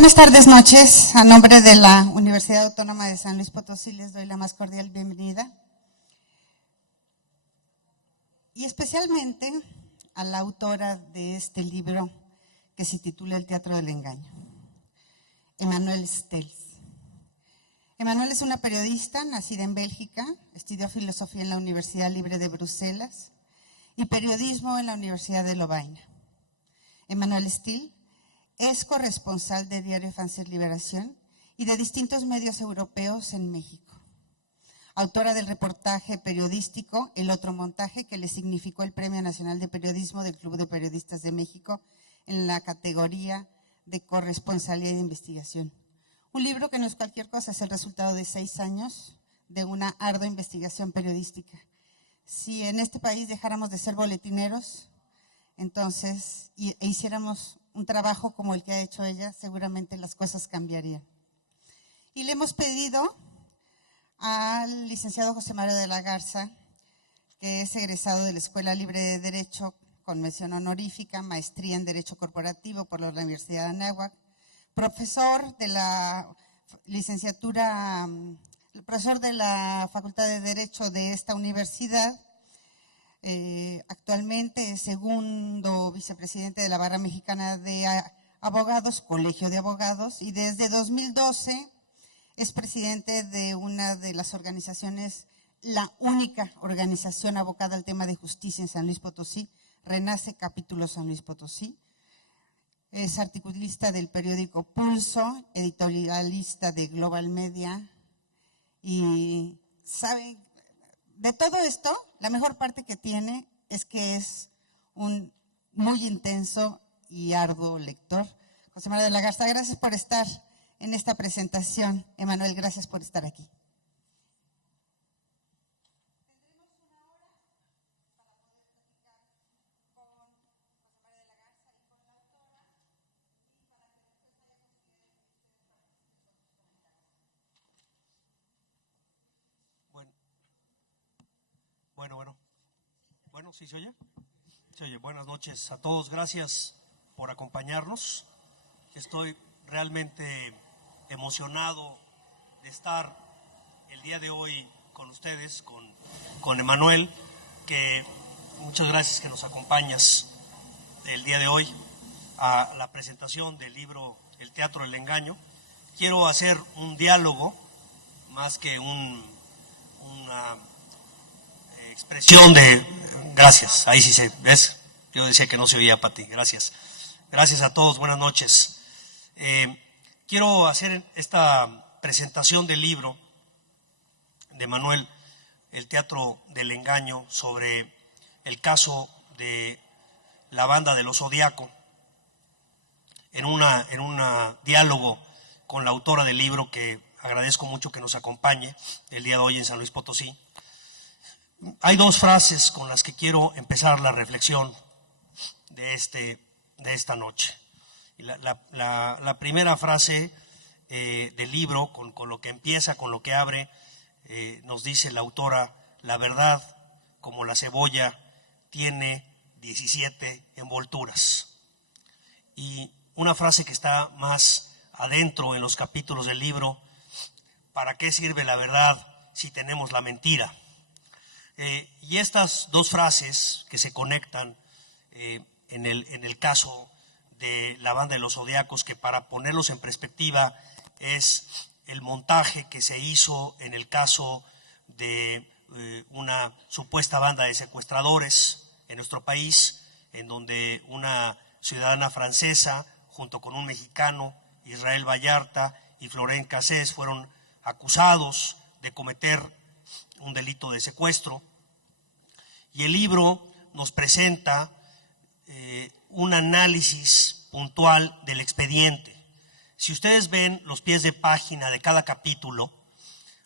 Buenas tardes, noches. A nombre de la Universidad Autónoma de San Luis Potosí les doy la más cordial bienvenida. Y especialmente a la autora de este libro que se titula El teatro del engaño, Emanuelle Stels. Emanuelle es una periodista nacida en Bélgica, estudió filosofía en la Universidad Libre de Bruselas y periodismo en la Universidad de Lovaina. Emanuelle Stels es corresponsal de Diario Francés Liberación y de distintos medios europeos en México. Autora del reportaje periodístico El otro montaje, que le significó el Premio Nacional de Periodismo del Club de Periodistas de México en la categoría de corresponsalía de investigación. Un libro que no es cualquier cosa, es el resultado de 6 años de una ardua investigación periodística. Si en este país dejáramos de ser boletineros, entonces, e hiciéramos un trabajo como el que ha hecho ella, seguramente las cosas cambiarían. Y le hemos pedido al licenciado José Mario de la Garza, que es egresado de la Escuela Libre de Derecho con mención honorífica, maestría en Derecho Corporativo por la Universidad de Anáhuac, profesor de la licenciatura, profesor de la Facultad de Derecho de esta universidad. Actualmente es segundo vicepresidente de la Barra Mexicana de Abogados, Colegio de Abogados, y desde 2012 es presidente de una de las organizaciones, la única organización abocada al tema de justicia en San Luis Potosí, Renace Capítulo San Luis Potosí. Es articulista del periódico Pulso, editorialista de Global Media, y saben, de todo esto, la mejor parte que tiene es que es un muy intenso y arduo lector. José María de la Garza, gracias por estar en esta presentación. Emanuelle, gracias por estar aquí. Tendremos una hora para poder platicar con José María de la Garza y con la autora, y para que después haya posibilidad de ustedes para hacer otros comentarios. Bueno, ¿sí se oye? Se oye. Buenas noches a todos, gracias por acompañarnos. Estoy realmente emocionado de estar el día de hoy con ustedes, con Emanuelle, que muchas gracias que nos acompañas el día de hoy a la presentación del libro El teatro del engaño. Quiero hacer un diálogo más que una expresión de gracias. Ahí sí se ves, yo decía que no se oía para ti. Gracias a todos, buenas noches. Quiero hacer esta presentación del libro de Emanuelle, El teatro del engaño, sobre el caso de la banda de los Zodiaco, en un diálogo con la autora del libro, que agradezco mucho que nos acompañe el día de hoy en San Luis Potosí. Hay 2 frases con las que quiero empezar la reflexión de esta noche. La primera frase del libro, con lo que empieza, con lo que abre, nos dice la autora: la verdad, como la cebolla, tiene 17 envolturas. Y una frase que está más adentro en los capítulos del libro: ¿para qué sirve la verdad si tenemos la mentira? Y estas 2 frases que se conectan en el caso de la banda de los Zodiacos, que para ponerlos en perspectiva es el montaje que se hizo en el caso de una supuesta banda de secuestradores en nuestro país, en donde una ciudadana francesa junto con un mexicano, Israel Vallarta y Florent Cassés, fueron acusados de cometer un delito de secuestro. Y el libro nos presenta un análisis puntual del expediente. Si ustedes ven los pies de página de cada capítulo,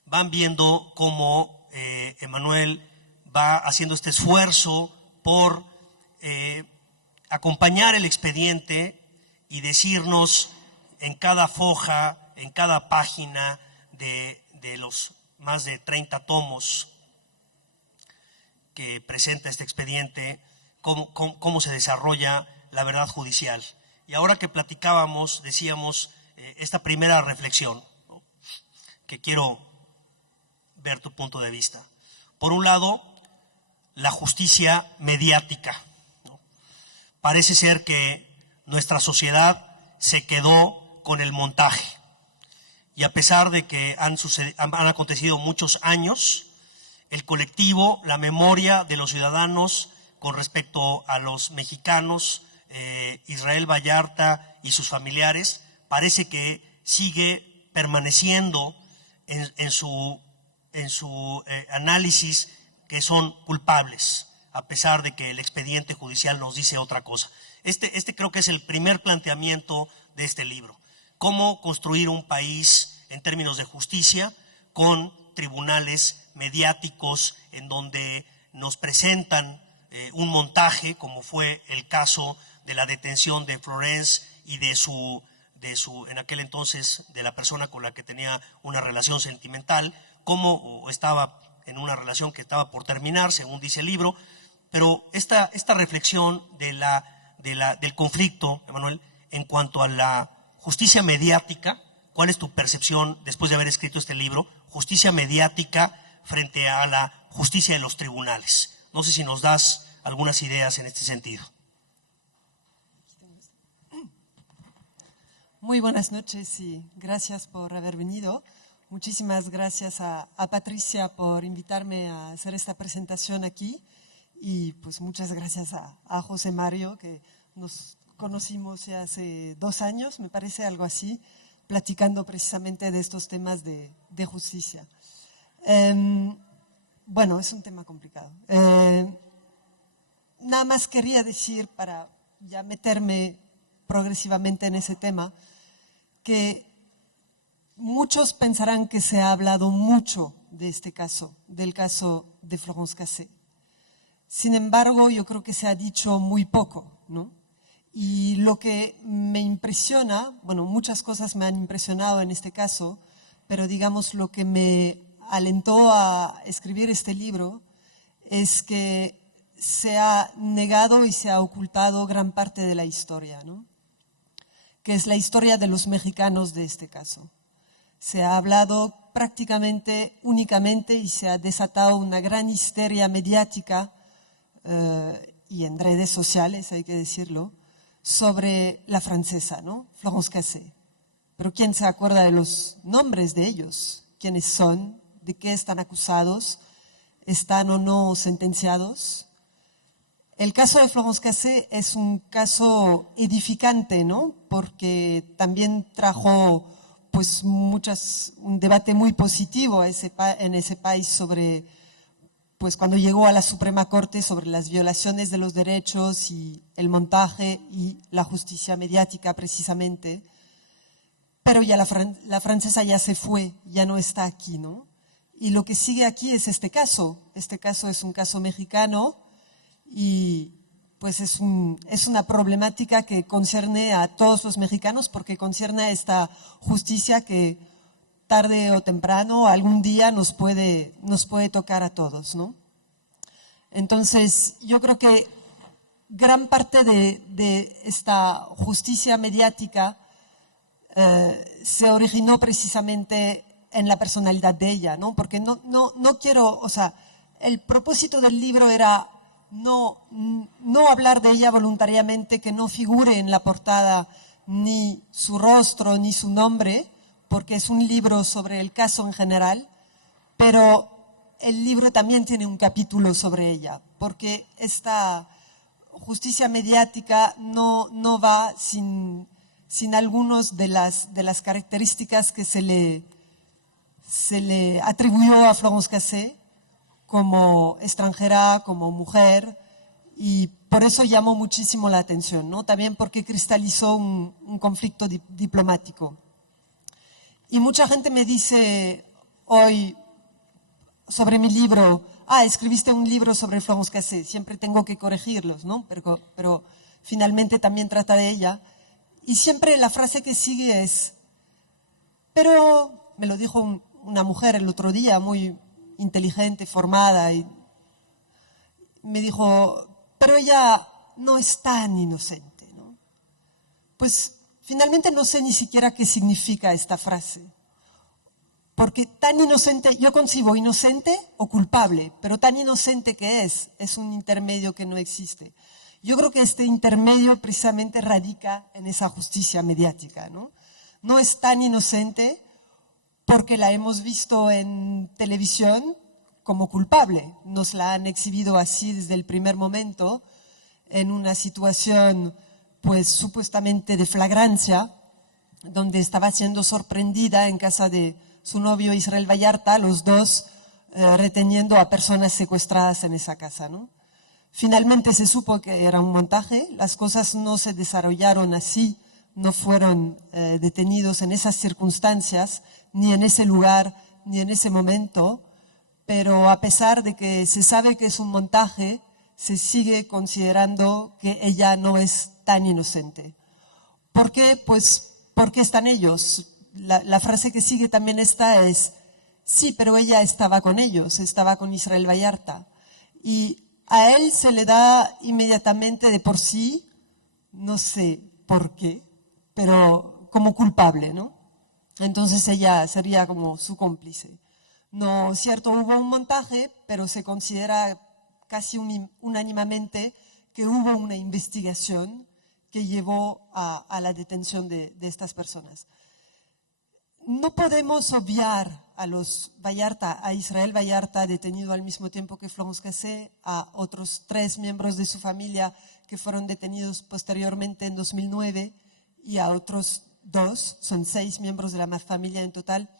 van viendo cómo Emanuelle va haciendo este esfuerzo por acompañar el expediente y decirnos en cada foja, en cada página de los más de 30 tomos que presenta este expediente, cómo se desarrolla la verdad judicial. Y ahora que platicábamos, decíamos, esta primera reflexión, ¿no?, que quiero ver tu punto de vista. Por un lado, la justicia mediática, ¿no? Parece ser que nuestra sociedad se quedó con el montaje. Y a pesar de que han acontecido muchos años, el colectivo, la memoria de los ciudadanos con respecto a los mexicanos, Israel Vallarta y sus familiares, parece que sigue permaneciendo en su análisis que son culpables, a pesar de que el expediente judicial nos dice otra cosa. Este creo que es el primer planteamiento de este libro. Cómo construir un país en términos de justicia con tribunales mediáticos en donde nos presentan un montaje, como fue el caso de la detención de Florence y de su en aquel entonces, de la persona con la que tenía una relación sentimental, cómo estaba en una relación que estaba por terminar, según dice el libro. Pero esta reflexión del conflicto, Emanuel, en cuanto a la justicia mediática, ¿cuál es tu percepción después de haber escrito este libro? Justicia mediática frente a la justicia de los tribunales. No sé si nos das algunas ideas en este sentido. Muy buenas noches y gracias por haber venido. Muchísimas gracias a Patricia por invitarme a hacer esta presentación aquí y pues muchas gracias a José Mario, que nos conocimos ya hace 2 años, me parece, algo así, platicando precisamente de estos temas de justicia. Bueno, es un tema complicado. Nada más quería decir, para ya meterme progresivamente en ese tema, que muchos pensarán que se ha hablado mucho de este caso, del caso de Florence Cassé. Sin embargo, yo creo que se ha dicho muy poco, ¿no? Y lo que me impresiona, bueno, muchas cosas me han impresionado en este caso, pero digamos lo que me alentó a escribir este libro es que se ha negado y se ha ocultado gran parte de la historia, ¿no?, que es la historia de los mexicanos de este caso. Se ha hablado prácticamente únicamente y se ha desatado una gran histeria mediática y en redes sociales, hay que decirlo, sobre la francesa, ¿no?, Florence Cassé. Pero ¿quién se acuerda de los nombres de ellos? ¿Quiénes son? ¿De qué están acusados? ¿Están o no sentenciados? El caso de Florence Cassé es un caso edificante, ¿no?, porque también trajo pues un debate muy positivo en ese país sobre, pues cuando llegó a la Suprema Corte, sobre las violaciones de los derechos y el montaje y la justicia mediática precisamente. Pero ya la francesa ya se fue, ya no está aquí, ¿no? Y lo que sigue aquí es este caso. Este caso es un caso mexicano y pues es una problemática que concierne a todos los mexicanos porque concierne a esta justicia que tarde o temprano, algún día nos puede tocar a todos, ¿no? Entonces, yo creo que gran parte de esta justicia mediática se originó precisamente en la personalidad de ella, ¿no? Porque no quiero, o sea, el propósito del libro era no hablar de ella voluntariamente, que no figure en la portada ni su rostro ni su nombre, porque es un libro sobre el caso en general, pero el libro también tiene un capítulo sobre ella, porque esta justicia mediática no va sin algunas de las características que se le atribuyó a Florence Cassé como extranjera, como mujer, y por eso llamó muchísimo la atención, ¿no? También porque cristalizó un conflicto diplomático. Y mucha gente me dice hoy sobre mi libro, escribiste un libro sobre Florence Cassé, siempre tengo que corregirlos, ¿no? Pero finalmente también trata de ella. Y siempre la frase que sigue es, pero, me lo dijo una mujer el otro día, muy inteligente, formada, y me dijo, pero ella no es tan inocente, ¿no? Pues finalmente no sé ni siquiera qué significa esta frase. Porque tan inocente, yo concibo inocente o culpable, pero tan inocente que es un intermedio que no existe. Yo creo que este intermedio precisamente radica en esa justicia mediática, ¿no? No es tan inocente porque la hemos visto en televisión como culpable. Nos la han exhibido así desde el primer momento, en una situación pues supuestamente de flagrancia, donde estaba siendo sorprendida en casa de su novio Israel Vallarta, los dos reteniendo a personas secuestradas en esa casa, ¿no? Finalmente se supo que era un montaje, las cosas no se desarrollaron así, no fueron detenidos en esas circunstancias, ni en ese lugar, ni en ese momento, pero a pesar de que se sabe que es un montaje, se sigue considerando que ella no es tan inocente. ¿Por qué? Pues porque están ellos. La frase que sigue también es, sí, pero ella estaba con ellos, estaba con Israel Vallarta. Y a él se le da inmediatamente de por sí, no sé por qué, pero como culpable, ¿no? Entonces ella sería como su cómplice. No, cierto, hubo un montaje, pero se considera casi unánimemente que hubo una investigación que llevó a la detención de estas personas. No podemos obviar a los Vallarta, a Israel Vallarta, detenido al mismo tiempo que Florence Cassé, a otros 3 miembros de su familia que fueron detenidos posteriormente en 2009 y a otros 2, son 6 miembros de la familia en total,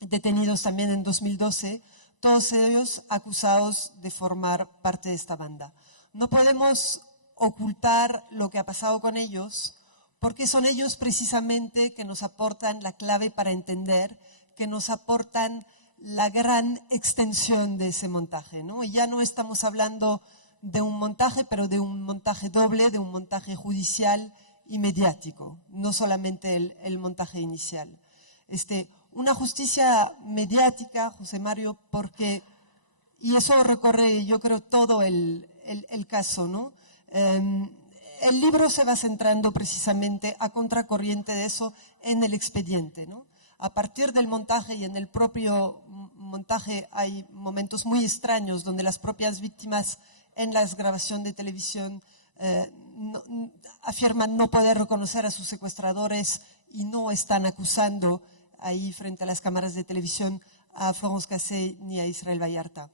detenidos también en 2012, todos ellos acusados de formar parte de esta banda. No podemos ocultar lo que ha pasado con ellos, porque son ellos precisamente que nos aportan la clave para entender, que nos aportan la gran extensión de ese montaje, ¿no? Y ya no estamos hablando de un montaje, pero de un montaje doble, de un montaje judicial y mediático, no solamente el montaje inicial. Una justicia mediática, José Mario, porque, y eso recorre, yo creo, todo el caso, ¿no? El libro se va centrando precisamente a contracorriente de eso en el expediente, ¿no? A partir del montaje y en el propio montaje hay momentos muy extraños donde las propias víctimas en la grabación de televisión afirman no poder reconocer a sus secuestradores y no están acusando ahí frente a las cámaras de televisión a Florence Cassé ni a Israel Vallarta.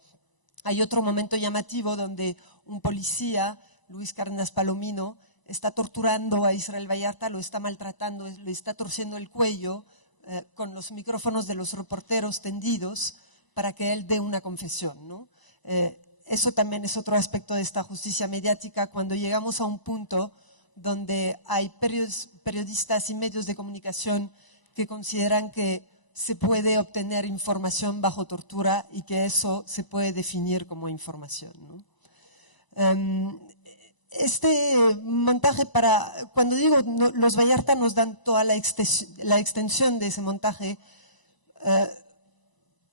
Hay otro momento llamativo donde un policía, Luis Cárdenas Palomino, está torturando a Israel Vallarta, lo está maltratando, le está torciendo el cuello con los micrófonos de los reporteros tendidos para que él dé una confesión, ¿no? Eso también es otro aspecto de esta justicia mediática, cuando llegamos a un punto donde hay periodistas y medios de comunicación que consideran que se puede obtener información bajo tortura y que eso se puede definir como información, ¿no? Este montaje cuando digo los Vallarta nos dan toda la extensión de ese montaje,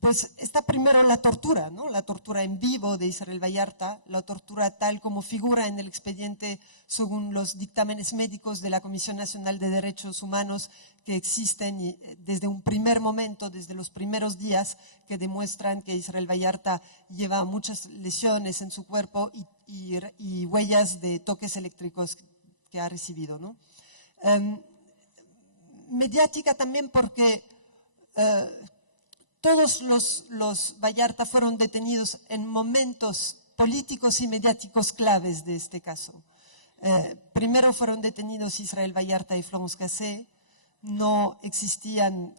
pues está primero la tortura, ¿no? La tortura en vivo de Israel Vallarta, la tortura tal como figura en el expediente según los dictámenes médicos de la Comisión Nacional de Derechos Humanos que existen desde un primer momento, desde los primeros días, que demuestran que Israel Vallarta lleva muchas lesiones en su cuerpo y huellas de toques eléctricos que ha recibido, ¿no? Mediática también porque todos los Vallarta fueron detenidos en momentos políticos y mediáticos claves de este caso. Primero fueron detenidos Israel Vallarta y Florence Cassé, no existían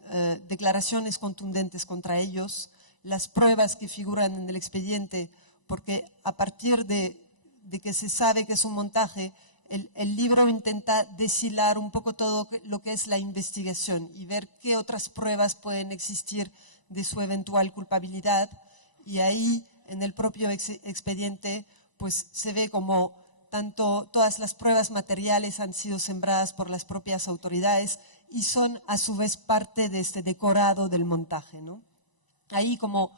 declaraciones contundentes contra ellos, las pruebas que figuran en el expediente, porque a partir de que se sabe que es un montaje, el libro intenta deshilar un poco todo lo que es la investigación y ver qué otras pruebas pueden existir de su eventual culpabilidad, y ahí en el propio expediente pues se ve como todas las pruebas materiales han sido sembradas por las propias autoridades y son a su vez parte de este decorado del montaje, ¿no? Ahí como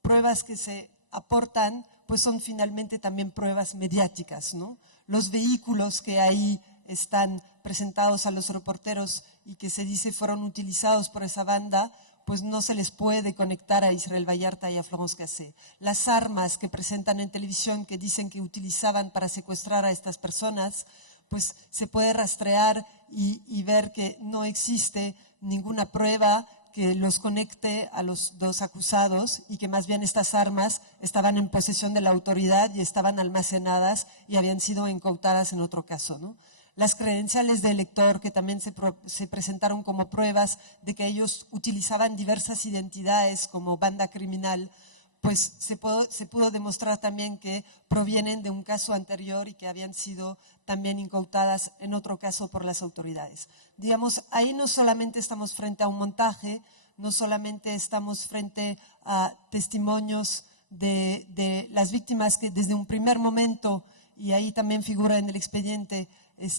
pruebas que se aportan pues son finalmente también pruebas mediáticas, ¿no? Los vehículos que ahí están presentados a los reporteros y que se dice fueron utilizados por esa banda, pues no se les puede conectar a Israel Vallarta y a Florence Cassé. Las armas que presentan en televisión que dicen que utilizaban para secuestrar a estas personas, pues se puede rastrear y ver que no existe ninguna prueba que los conecte a los dos acusados y que más bien estas armas estaban en posesión de la autoridad y estaban almacenadas y habían sido incautadas en otro caso, ¿no? Las credenciales del elector que también se presentaron como pruebas de que ellos utilizaban diversas identidades como banda criminal, pues se pudo demostrar también que provienen de un caso anterior y que habían sido también incautadas en otro caso por las autoridades. Digamos, ahí no solamente estamos frente a un montaje, no solamente estamos frente a testimonios de las víctimas que desde un primer momento, y ahí también figura en el expediente,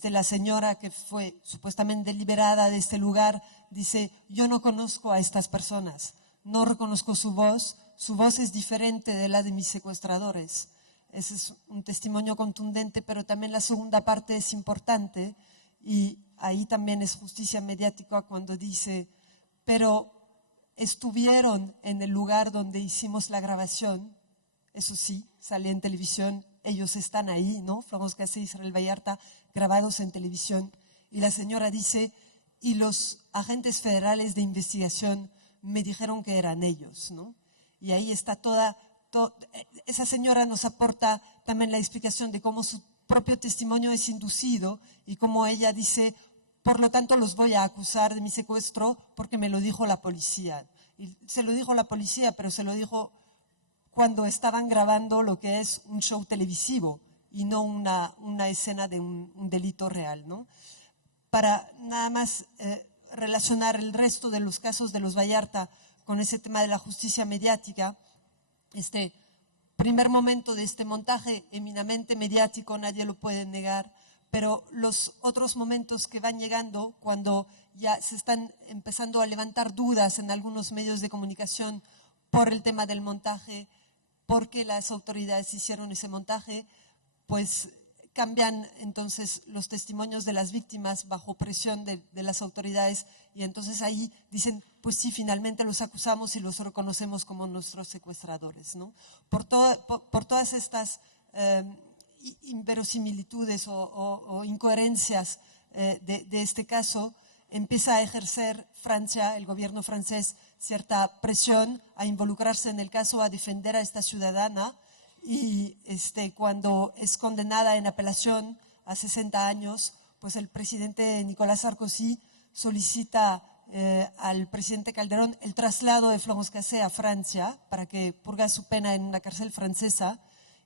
la señora que fue supuestamente liberada de este lugar, dice, yo no conozco a estas personas, no reconozco su voz es diferente de la de mis secuestradores. Ese es un testimonio contundente, pero también la segunda parte es importante y ahí también es justicia mediática cuando dice, pero estuvieron en el lugar donde hicimos la grabación, eso sí, sale en televisión, ellos están ahí, ¿no? Florence Cassé y Israel Vallarta grabados en televisión. Y la señora dice, y los agentes federales de investigación me dijeron que eran ellos, ¿no? Y ahí está esa señora nos aporta también la explicación de cómo su propio testimonio es inducido y cómo ella dice, por lo tanto los voy a acusar de mi secuestro porque me lo dijo la policía. Y se lo dijo la policía, pero se lo dijo cuando estaban grabando lo que es un show televisivo y no una escena de un delito real, ¿no? Para nada más relacionar el resto de los casos de los Vallarta con ese tema de la justicia mediática, este primer momento de este montaje eminentemente mediático, nadie lo puede negar, pero los otros momentos que van llegando cuando ya se están empezando a levantar dudas en algunos medios de comunicación por el tema del montaje, porque las autoridades hicieron ese montaje, pues cambian entonces los testimonios de las víctimas bajo presión de las autoridades y entonces ahí dicen, pues sí, finalmente los acusamos y los reconocemos como nuestros secuestradores, ¿no? Por todas estas inverosimilitudes o incoherencias de este caso, empieza a ejercer Francia, el gobierno francés, cierta presión a involucrarse en el caso, a defender a esta ciudadana. Y cuando es condenada en apelación a 60 años, pues el presidente Nicolas Sarkozy solicita al presidente Calderón el traslado de Florence Cassé a Francia para que purga su pena en una cárcel francesa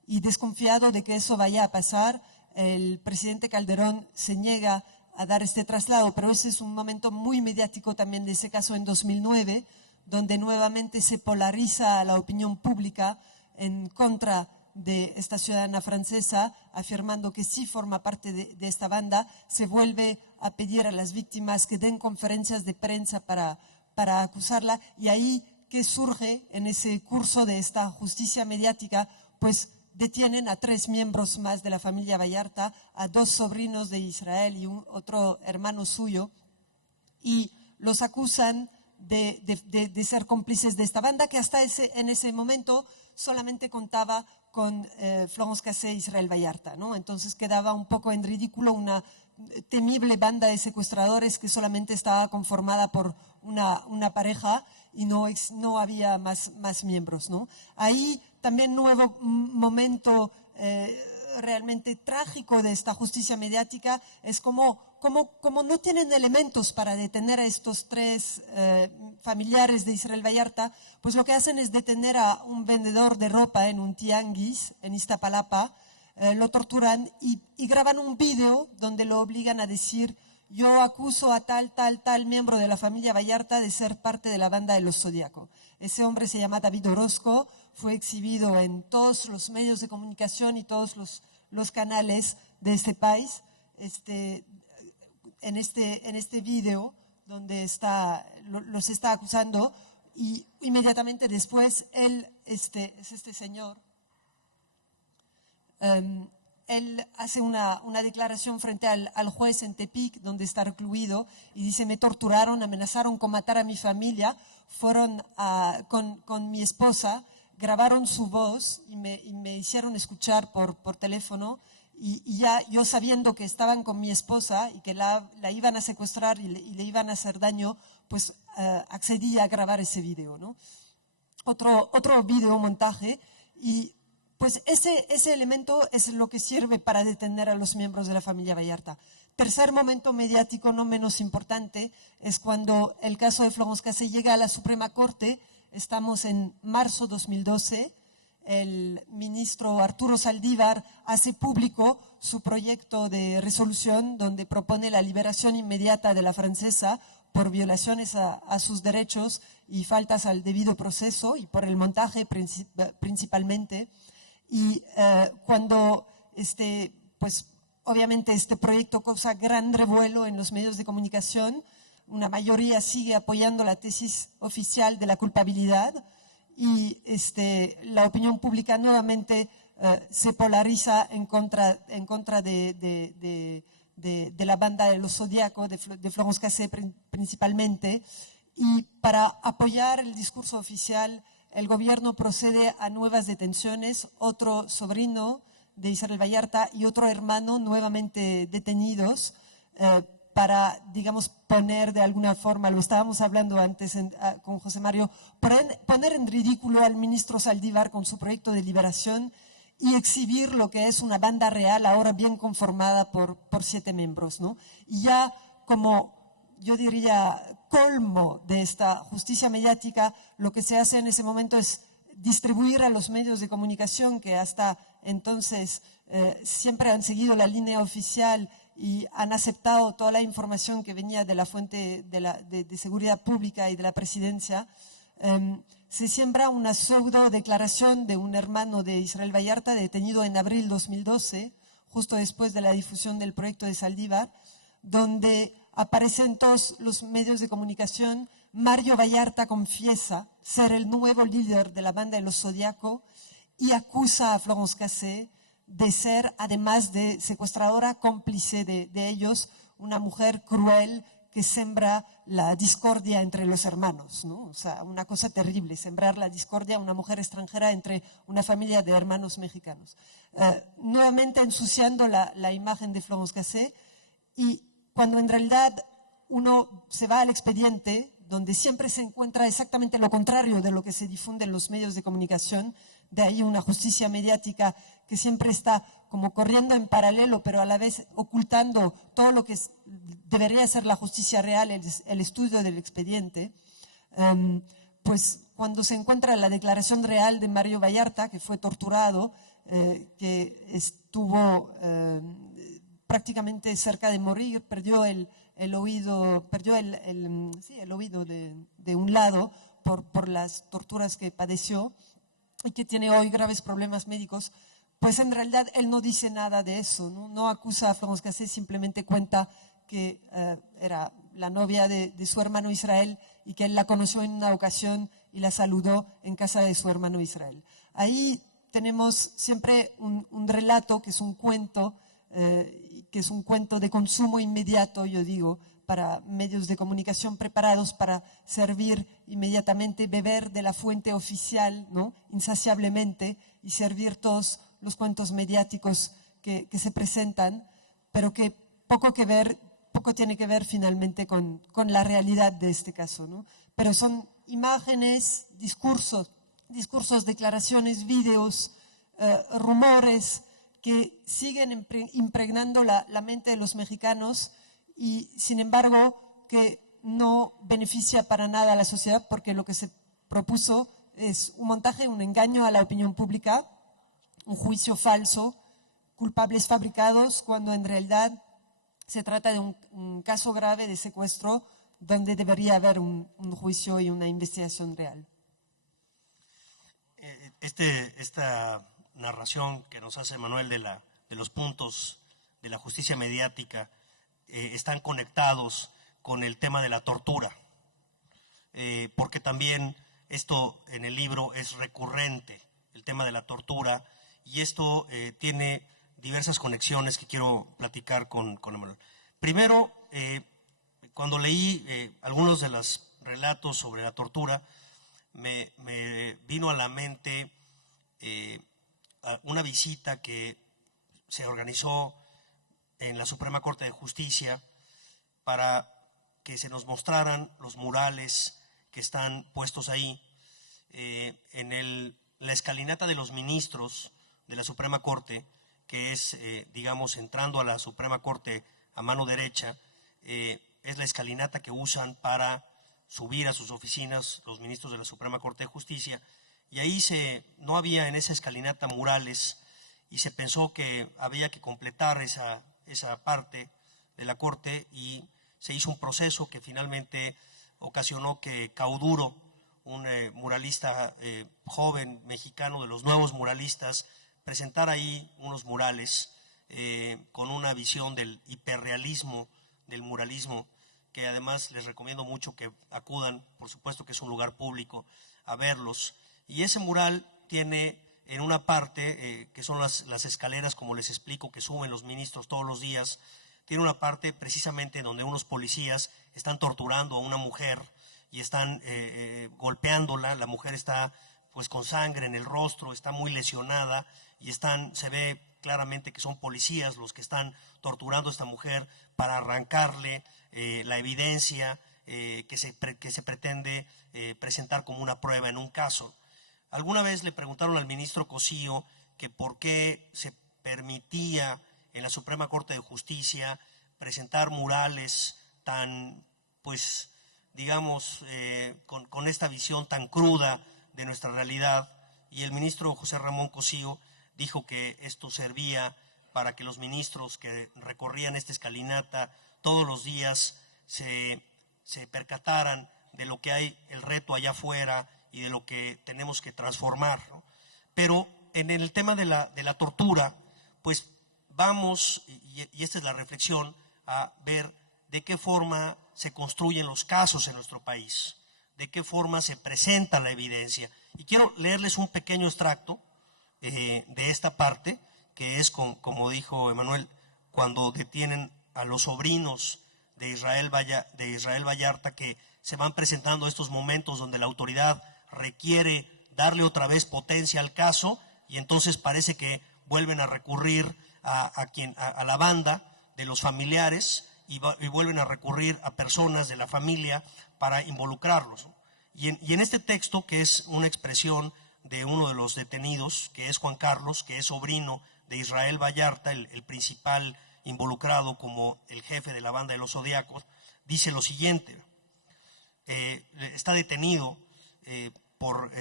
y desconfiado de que eso vaya a pasar, el presidente Calderón se niega a dar este traslado, pero ese es un momento muy mediático también de ese caso en 2009, donde nuevamente se polariza la opinión pública en contra de esta ciudadana francesa, afirmando que sí forma parte de esta banda. Se vuelve a pedir a las víctimas que den conferencias de prensa para acusarla. Y ahí, ¿qué surge en ese curso de esta justicia mediática? Pues detienen a 3 miembros más de la familia Vallarta, a 2 sobrinos de Israel y otro hermano suyo, y los acusan de ser cómplices de esta banda que hasta en ese momento solamente contaba con Florence Cassé e Israel Vallarta, ¿no? Entonces quedaba un poco en ridículo una temible banda de secuestradores que solamente estaba conformada por una pareja y no había más miembros, ¿no? Ahí también nuevo momento realmente trágico de esta justicia mediática es como no tienen elementos para detener a estos 3 familiares de Israel Vallarta, pues lo que hacen es detener a un vendedor de ropa en un tianguis en Iztapalapa, lo torturan y graban un vídeo donde lo obligan a decir, yo acuso a tal miembro de la familia Vallarta de ser parte de la banda de los Zodíaco. Ese hombre se llama David Orozco, fue exhibido en todos los medios de comunicación y todos los canales de este país. En este vídeo donde los está acusando y inmediatamente después él, es este señor, él hace una declaración frente al juez en Tepic, donde está recluido, y dice: me torturaron, amenazaron con matar a mi familia, fueron con mi esposa, grabaron su voz y me hicieron escuchar por teléfono, y ya yo sabiendo que estaban con mi esposa y que la iban a secuestrar y le iban a hacer daño, pues accedí a grabar ese video, ¿no? Otro video montaje, y pues ese elemento es lo que sirve para detener a los miembros de la familia Vallarta. Tercer momento mediático, no menos importante, es cuando el caso de Florence Cassé llega a la Suprema Corte. Estamos en marzo 2012. El ministro Arturo Saldívar hace público su proyecto de resolución donde propone la liberación inmediata de la francesa por violaciones a sus derechos y faltas al debido proceso, y por el montaje principalmente. Y cuando pues obviamente este proyecto causa gran revuelo en los medios de comunicación, una mayoría sigue apoyando la tesis oficial de la culpabilidad, y la opinión pública nuevamente se polariza en contra de la banda de los Zodiaco, de Florence Cassé principalmente. Y para apoyar el discurso oficial, el gobierno procede a nuevas detenciones. Otro sobrino de Israel Vallarta y otro hermano nuevamente detenidos, para, digamos, poner de alguna forma, lo estábamos hablando antes con José Mario, poner en ridículo al ministro Saldívar con su proyecto de liberación y exhibir lo que es una banda real ahora bien conformada por 7 miembros, ¿no? Y ya como, yo diría, colmo de esta justicia mediática, lo que se hace en ese momento es distribuir a los medios de comunicación que hasta entonces siempre han seguido la línea oficial y han aceptado toda la información que venía de la fuente de seguridad pública y de la presidencia. Se siembra una pseudo declaración de un hermano de Israel Vallarta detenido en abril 2012, justo después de la difusión del proyecto de Saldívar, donde aparecen todos los medios de comunicación. Mario Vallarta confiesa ser el nuevo líder de la banda de los Zodiaco y acusa a Florence Cassé de ser, además de secuestradora, cómplice de ellos, una mujer cruel que sembra la discordia entre los hermanos, ¿no? O sea, una cosa terrible, sembrar la discordia a una mujer extranjera entre una familia de hermanos mexicanos. Nuevamente ensuciando la imagen de Florence Cassé, y cuando en realidad uno se va al expediente, donde siempre se encuentra exactamente lo contrario de lo que se difunde en los medios de comunicación. De ahí una justicia mediática que siempre está como corriendo en paralelo, pero a la vez ocultando todo lo que debería ser la justicia real, el estudio del expediente. Pues cuando se encuentra la declaración real de Mario Vallarta, que fue torturado, que estuvo prácticamente cerca de morir, perdió el oído, el oído de un lado por las torturas que padeció, y que tiene hoy graves problemas médicos. Pues en realidad él no dice nada de eso, no acusa a Florence Cassé, simplemente cuenta que era la novia de su hermano Israel y que él la conoció en una ocasión y la saludó en casa de su hermano Israel. Ahí tenemos siempre un relato que es un cuento, de consumo inmediato, yo digo, para medios de comunicación preparados para servir inmediatamente, beber de la fuente oficial, ¿no?, insaciablemente, y servir todos los cuentos mediáticos que se presentan, pero que poco tiene que ver finalmente con la realidad de este caso, ¿no? Pero son imágenes, discursos, declaraciones, vídeos, rumores que siguen impregnando la mente de los mexicanos, y sin embargo que no beneficia para nada a la sociedad, porque lo que se propuso es un montaje, un engaño a la opinión pública, un juicio falso, culpables fabricados, cuando en realidad se trata de un caso grave de secuestro donde debería haber un juicio y una investigación real. Esta narración que nos hace Manuel de los puntos de la justicia mediática están conectados con el tema de la tortura, porque también esto en el libro es recurrente, el tema de la tortura, y esto tiene diversas conexiones que quiero platicar con Emanuel. Primero, cuando leí algunos de los relatos sobre la tortura, me vino a la mente una visita que se organizó en la Suprema Corte de Justicia para que se nos mostraran los murales que están puestos ahí. En la escalinata de los ministros de la Suprema Corte, que es, digamos, entrando a la Suprema Corte a mano derecha, es la escalinata que usan para subir a sus oficinas los ministros de la Suprema Corte de Justicia, y ahí no había en esa escalinata murales, y se pensó que había que completar esa parte de la Corte, y se hizo un proceso que finalmente ocasionó que Cauduro, un muralista joven mexicano, de los nuevos muralistas, presentara ahí unos murales con una visión del hiperrealismo, del muralismo, que además les recomiendo mucho que acudan, por supuesto que es un lugar público, a verlos. Y ese mural tiene en una parte, que son las escaleras, como les explico, que suben los ministros todos los días, tiene una parte precisamente donde unos policías están torturando a una mujer y están golpeándola. La mujer está pues con sangre en el rostro, está muy lesionada, y se ve claramente que son policías los que están torturando a esta mujer para arrancarle la evidencia que se pretende presentar como una prueba en un caso. Alguna vez le preguntaron al ministro Cosío que por qué se permitía en la Suprema Corte de Justicia presentar murales tan, pues, digamos, con esta visión tan cruda de nuestra realidad, y el ministro José Ramón Cosío dijo que esto servía para que los ministros que recorrían esta escalinata todos los días se percataran de lo que hay, el reto allá afuera, y de lo que tenemos que transformar, ¿no? Pero en el tema de la tortura, pues vamos, y esta es la reflexión, a ver de qué forma se construyen los casos en nuestro país, de qué forma se presenta la evidencia. Y quiero leerles un pequeño extracto de esta parte, que es, como dijo Emanuel, cuando detienen a los sobrinos de Israel Vallarta, que se van presentando estos momentos donde la autoridad requiere darle otra vez potencia al caso, y entonces parece que vuelven a recurrir a la banda de los familiares, y vuelven a recurrir a personas de la familia para involucrarlos. Y en este texto, que es una expresión de uno de los detenidos, que es Juan Carlos, que es sobrino de Israel Vallarta, el principal involucrado como el jefe de la banda de los Zodiacos, dice lo siguiente: está detenido por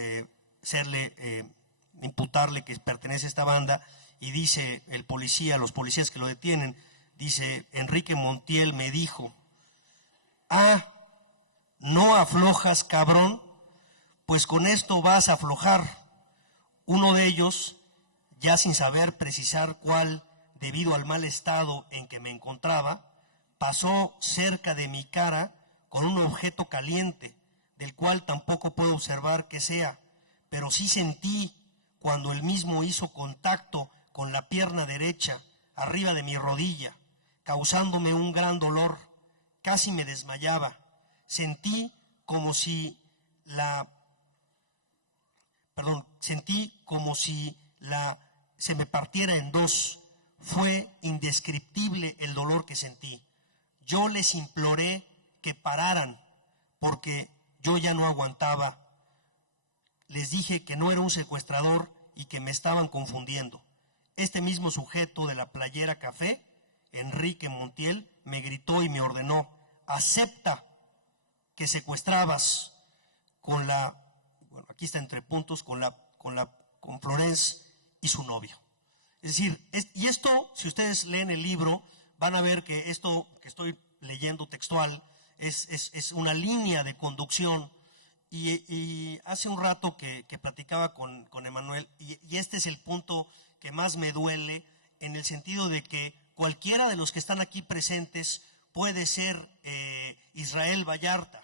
imputarle que pertenece a esta banda, y dice los policías que lo detienen, dice: Enrique Montiel me dijo: ¿no aflojas, cabrón? Pues con esto vas a aflojar. Uno de ellos, ya sin saber precisar cuál, debido al mal estado en que me encontraba, pasó cerca de mi cara con un objeto caliente, del cual tampoco puedo observar qué sea, pero sí sentí cuando el mismo hizo contacto con la pierna derecha, arriba de mi rodilla, causándome un gran dolor. Casi me desmayaba. Sentí como si se me partiera en dos. Fue indescriptible el dolor que sentí. Yo les imploré que pararan, porque yo ya no aguantaba. Les dije que no era un secuestrador y que me estaban confundiendo. Este mismo sujeto de la playera café, Enrique Montiel, me gritó y me ordenó: acepta que secuestrabas aquí está entre puntos, con Florence y su novio. Es decir, y esto, si ustedes leen el libro, van a ver que esto que estoy leyendo textual es una línea de conducción. Y hace un rato que platicaba con Emanuel, y este es el punto que más me duele, en el sentido de que cualquiera de los que están aquí presentes puede ser Israel Vallarta.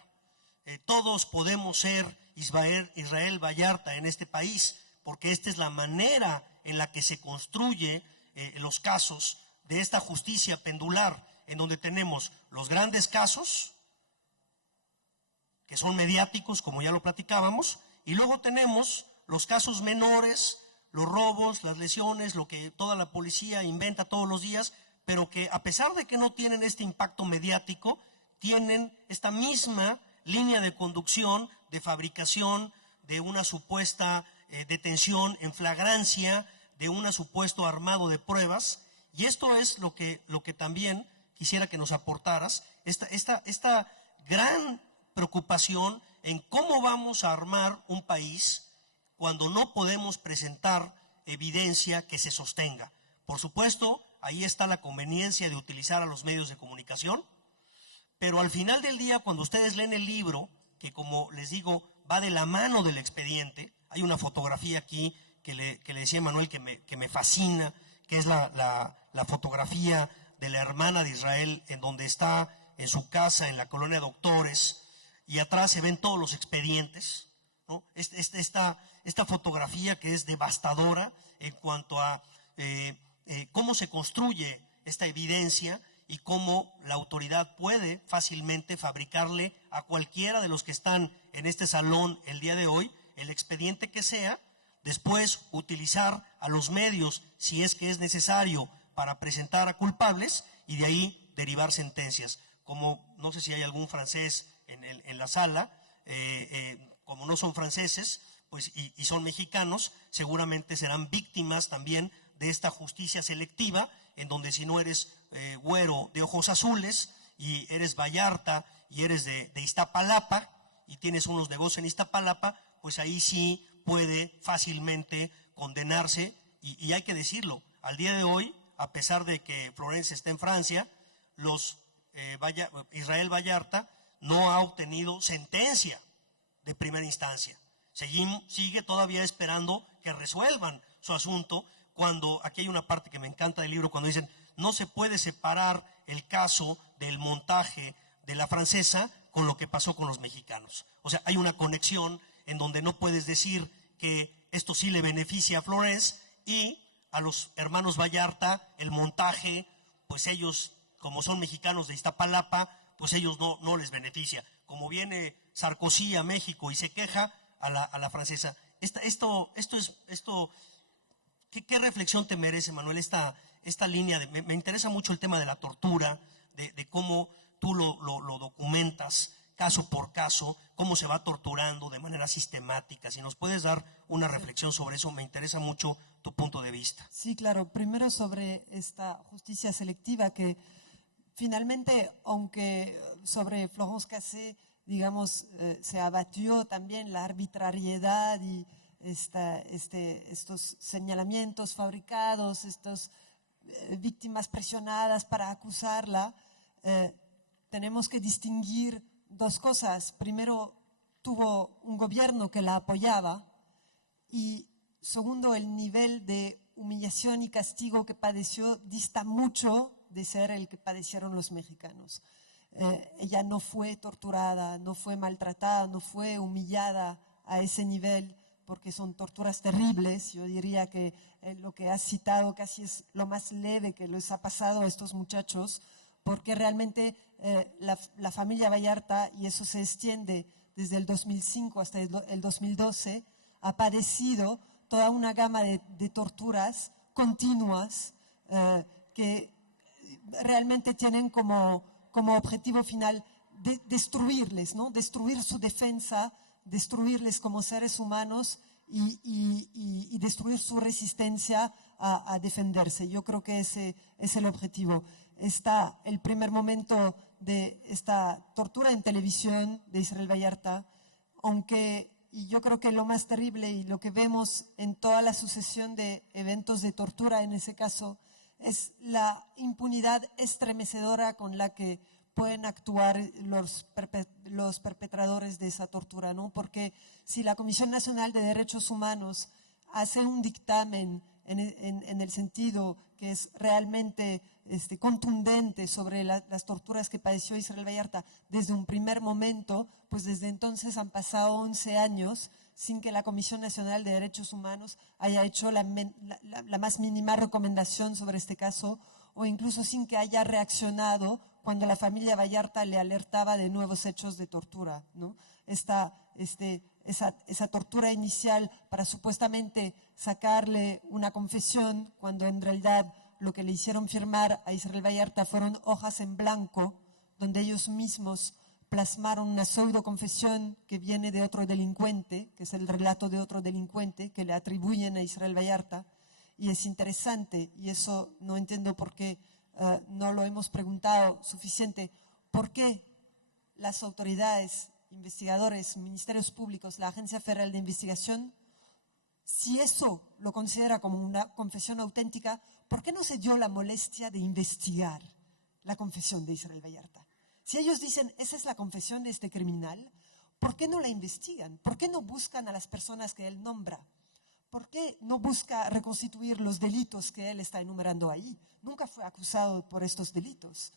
Todos podemos ser Israel Vallarta en este país, porque esta es la manera en la que se construye los casos de esta justicia pendular, en donde tenemos los grandes casos, que son mediáticos, como ya lo platicábamos, y luego tenemos los casos menores, los robos, las lesiones, lo que toda la policía inventa todos los días, pero que a pesar de que no tienen este impacto mediático, tienen esta misma línea de conducción, de fabricación, de una supuesta detención en flagrancia, de un supuesto armado de pruebas, y esto es lo que también quisiera que nos aportaras, esta gran preocupación en cómo vamos a armar un país cuando no podemos presentar evidencia que se sostenga. Por supuesto, ahí está la conveniencia de utilizar a los medios de comunicación, pero al final del día, cuando ustedes leen el libro, que como les digo, va de la mano del expediente, hay una fotografía aquí que le decía Manuel que me fascina, que es la fotografía de la hermana de Israel, en donde está en su casa, en la colonia Doctores, y atrás se ven todos los expedientes, ¿no? Esta fotografía que es devastadora en cuanto a cómo se construye esta evidencia y cómo la autoridad puede fácilmente fabricarle a cualquiera de los que están en este salón el día de hoy el expediente que sea, después utilizar a los medios si es que es necesario para presentar a culpables y de ahí derivar sentencias. Como no sé si hay algún francés en la sala, como no son franceses pues y son mexicanos, seguramente serán víctimas también de esta justicia selectiva, en donde si no eres güero de ojos azules y eres Vallarta y eres de Iztapalapa y tienes unos negocios en Iztapalapa, pues ahí sí puede fácilmente condenarse y hay que decirlo, al día de hoy, a pesar de que Florence está en Francia, Israel Vallarta no ha obtenido sentencia de primera instancia. Sigue todavía esperando que resuelvan su asunto, cuando aquí hay una parte que me encanta del libro, cuando dicen no se puede separar el caso del montaje de la francesa con lo que pasó con los mexicanos. O sea, hay una conexión en donde no puedes decir que esto sí le beneficia a Florence y a los hermanos Vallarta el montaje, pues ellos, como son mexicanos de Iztapalapa, pues ellos no les beneficia. Como viene Sarkozy a México y se queja a la francesa. ¿Qué reflexión te merece, Manuel, esta línea? Me interesa mucho el tema de la tortura, de cómo tú lo documentas caso por caso, cómo se va torturando de manera sistemática. Si nos puedes dar una reflexión sobre eso, me interesa mucho tu punto de vista. Sí, claro. Primero sobre esta justicia selectiva que finalmente, aunque sobre Florence Cassé, digamos, se abatió también la arbitrariedad y estos señalamientos fabricados, estas víctimas presionadas para acusarla, tenemos que distinguir dos cosas. Primero, tuvo un gobierno que la apoyaba y segundo, el nivel de humillación y castigo que padeció dista mucho de ser el que padecieron los mexicanos. Ella no fue torturada, no fue maltratada, no fue humillada a ese nivel, porque son torturas terribles. Yo diría que lo que has citado casi es lo más leve que les ha pasado a estos muchachos, porque realmente la familia Vallarta, y eso se extiende desde el 2005 hasta el 2012, ha padecido toda una gama de torturas continuas que realmente tienen como objetivo final destruirles, ¿no? Destruir su defensa, destruirles como seres humanos y destruir su resistencia a defenderse. Yo creo que ese es el objetivo. Está el primer momento de esta tortura en televisión de Israel Vallarta, y yo creo que lo más terrible y lo que vemos en toda la sucesión de eventos de tortura en ese caso es la impunidad estremecedora con la que pueden actuar los perpetradores de esa tortura, ¿no? Porque si la Comisión Nacional de Derechos Humanos hace un dictamen en el sentido que es realmente contundente sobre las torturas que padeció Israel Vallarta desde un primer momento, pues desde entonces han pasado 11 años sin que la Comisión Nacional de Derechos Humanos haya hecho la más mínima recomendación sobre este caso, o incluso sin que haya reaccionado cuando la familia Vallarta le alertaba de nuevos hechos de tortura, ¿no? Esa tortura inicial para supuestamente sacarle una confesión, cuando en realidad lo que le hicieron firmar a Israel Vallarta fueron hojas en blanco, donde ellos mismos plasmaron una pseudo confesión que viene de otro delincuente, que es el relato de otro delincuente que le atribuyen a Israel Vallarta. Y es interesante, y eso no entiendo por qué no lo hemos preguntado suficiente, por qué las autoridades, investigadores, ministerios públicos, la Agencia Federal de Investigación, si eso lo considera como una confesión auténtica, ¿por qué no se dio la molestia de investigar la confesión de Israel Vallarta? Si ellos dicen, esa es la confesión de este criminal, ¿por qué no la investigan? ¿Por qué no buscan a las personas que él nombra? ¿Por qué no busca reconstituir los delitos que él está enumerando ahí? Nunca fue acusado por estos delitos.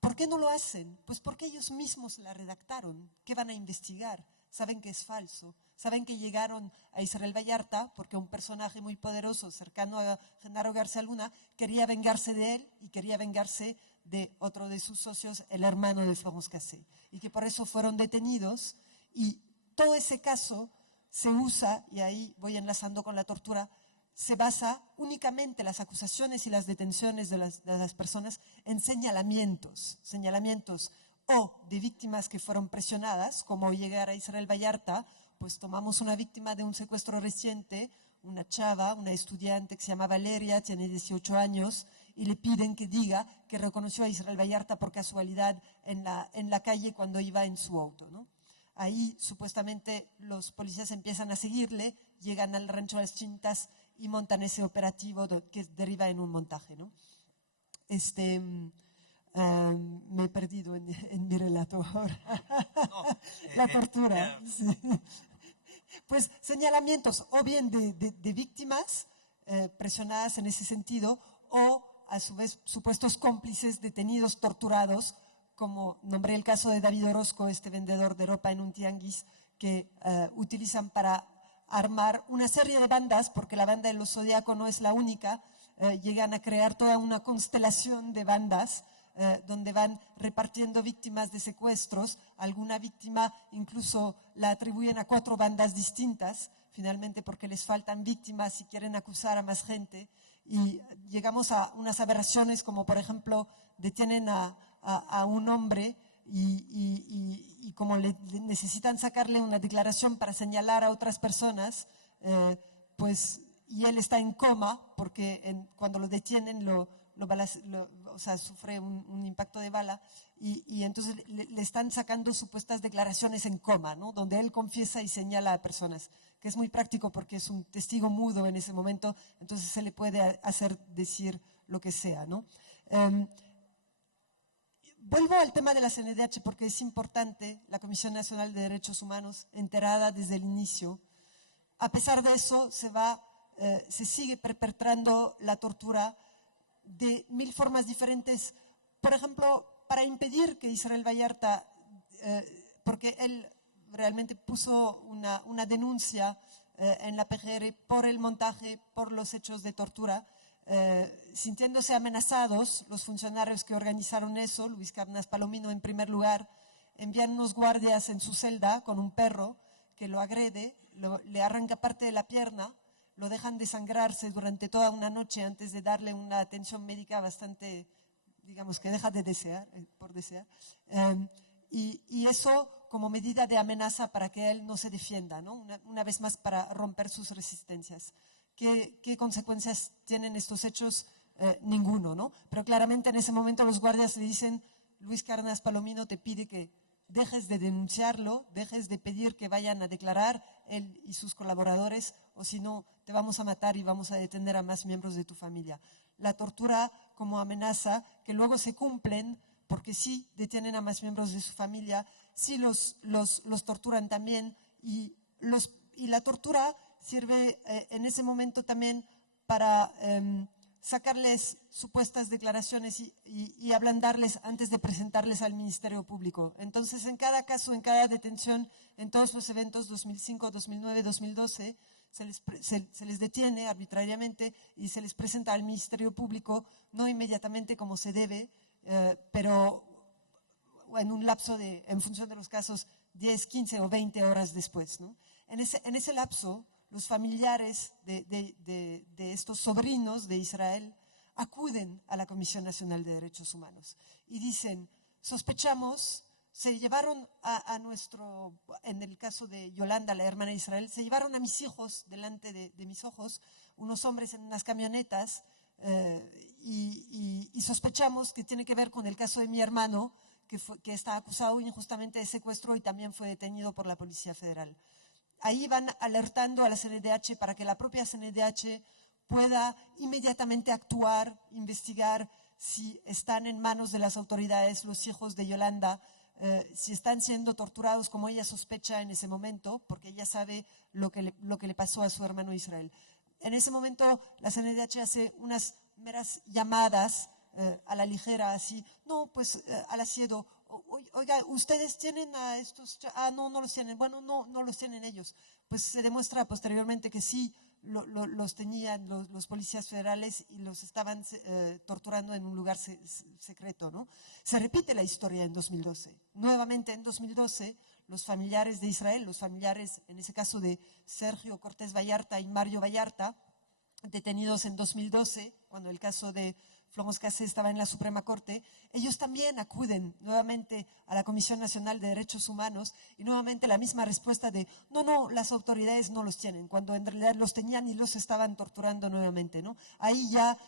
¿Por qué no lo hacen? Pues porque ellos mismos la redactaron. ¿Qué van a investigar? Saben que es falso. Saben que llegaron a Israel Vallarta porque un personaje muy poderoso, cercano a Genaro García Luna, quería vengarse de él y quería vengarse de otro de sus socios, el hermano de Florence Cassé. Y que por eso fueron detenidos. Y todo ese caso se usa, y ahí voy enlazando con la tortura, se basa únicamente las acusaciones y las detenciones de las personas en señalamientos o de víctimas que fueron presionadas, como llegar a Israel Vallarta, pues tomamos una víctima de un secuestro reciente, una chava, una estudiante que se llama Valeria, tiene 18 años, y le piden que diga que reconoció a Israel Vallarta por casualidad en la calle cuando iba en su auto, ¿no? Ahí supuestamente los policías empiezan a seguirle, llegan al rancho de las Chintas y montan ese operativo que deriva en un montaje, ¿no? Me he perdido en mi relato ahora. No, La tortura. Sí. Pues señalamientos o bien de víctimas presionadas en ese sentido, o a su vez supuestos cómplices detenidos, torturados, como nombré el caso de David Orozco, este vendedor de ropa en un tianguis, que utilizan para armar una serie de bandas, porque la banda de los Zodíaco no es la única, llegan a crear toda una constelación de bandas donde van repartiendo víctimas de secuestros. Alguna víctima incluso la atribuyen a 4 bandas distintas, finalmente porque les faltan víctimas y quieren acusar a más gente. Y llegamos a unas aberraciones como, por ejemplo, detienen a un hombre y como necesitan sacarle una declaración para señalar a otras personas, y él está en coma porque cuando lo detienen sufre un impacto de bala y entonces le están sacando supuestas declaraciones en coma, ¿no? Donde él confiesa y señala a personas, que es muy práctico porque es un testigo mudo en ese momento, entonces se le puede hacer decir lo que sea, ¿no? Vuelvo al tema de la CNDH porque es importante, la Comisión Nacional de Derechos Humanos, enterada desde el inicio. A pesar de eso, se sigue perpetrando la tortura de 1000 formas diferentes. Por ejemplo, para impedir que Israel Vallarta, porque él realmente puso una denuncia en la PGR por el montaje, por los hechos de tortura, sintiéndose amenazados, los funcionarios que organizaron eso, Luis Cárdenas Palomino en primer lugar, envían unos guardias en su celda con un perro que lo agrede, le arranca parte de la pierna, lo dejan desangrarse durante toda una noche antes de darle una atención médica bastante, digamos, que deja de desear, por desear. Y eso como medida de amenaza para que él no se defienda, ¿no? Una vez más para romper sus resistencias. ¿Qué consecuencias tienen estos hechos? Ninguno, ¿no? Pero claramente en ese momento los guardias le dicen, Luis Cárdenas Palomino te pide que dejes de denunciarlo, dejes de pedir que vayan a declarar él y sus colaboradores, o si no, te vamos a matar y vamos a detener a más miembros de tu familia. La tortura como amenaza, que luego se cumplen, porque sí detienen a más miembros de su familia, sí los torturan también, y la tortura sirve en ese momento también para sacarles supuestas declaraciones y ablandarles antes de presentarles al Ministerio Público. Entonces, en cada caso, en cada detención, en todos los eventos 2005, 2009, 2012, se les detiene arbitrariamente y se les presenta al Ministerio Público, no inmediatamente como se debe, pero en un lapso en función de los casos, 10, 15 o 20 horas después, ¿no? En ese lapso, los familiares de estos sobrinos de Israel acuden a la Comisión Nacional de Derechos Humanos y dicen, sospechamos, se llevaron en el caso de Yolanda, la hermana de Israel, se llevaron a mis hijos delante de mis ojos, unos hombres en unas camionetas, y sospechamos que tiene que ver con el caso de mi hermano, que está acusado injustamente de secuestro y también fue detenido por la Policía Federal. Ahí van alertando a la CNDH para que la propia CNDH pueda inmediatamente actuar, investigar si están en manos de las autoridades los hijos de Yolanda, si están siendo torturados como ella sospecha en ese momento, porque ella sabe lo que le pasó a su hermano Israel. En ese momento la CNDH hace unas meras llamadas a la ligera, así, no, pues al asiedo, oiga, ¿ustedes tienen a estos? No, no los tienen. Bueno, no los tienen ellos. Pues se demuestra posteriormente que sí los tenían los policías federales y los estaban torturando en un lugar secreto, ¿no? Se repite la historia en 2012. Nuevamente en 2012, los familiares de Israel, los familiares, en ese caso de Sergio Cortés Vallarta y Mario Vallarta, detenidos en 2012, cuando el caso de Flomos Cassé estaba en la Suprema Corte, ellos también acuden nuevamente a la Comisión Nacional de Derechos Humanos y nuevamente la misma respuesta de no, las autoridades no los tienen, cuando en realidad los tenían y los estaban torturando nuevamente, ¿no? Ahí ya,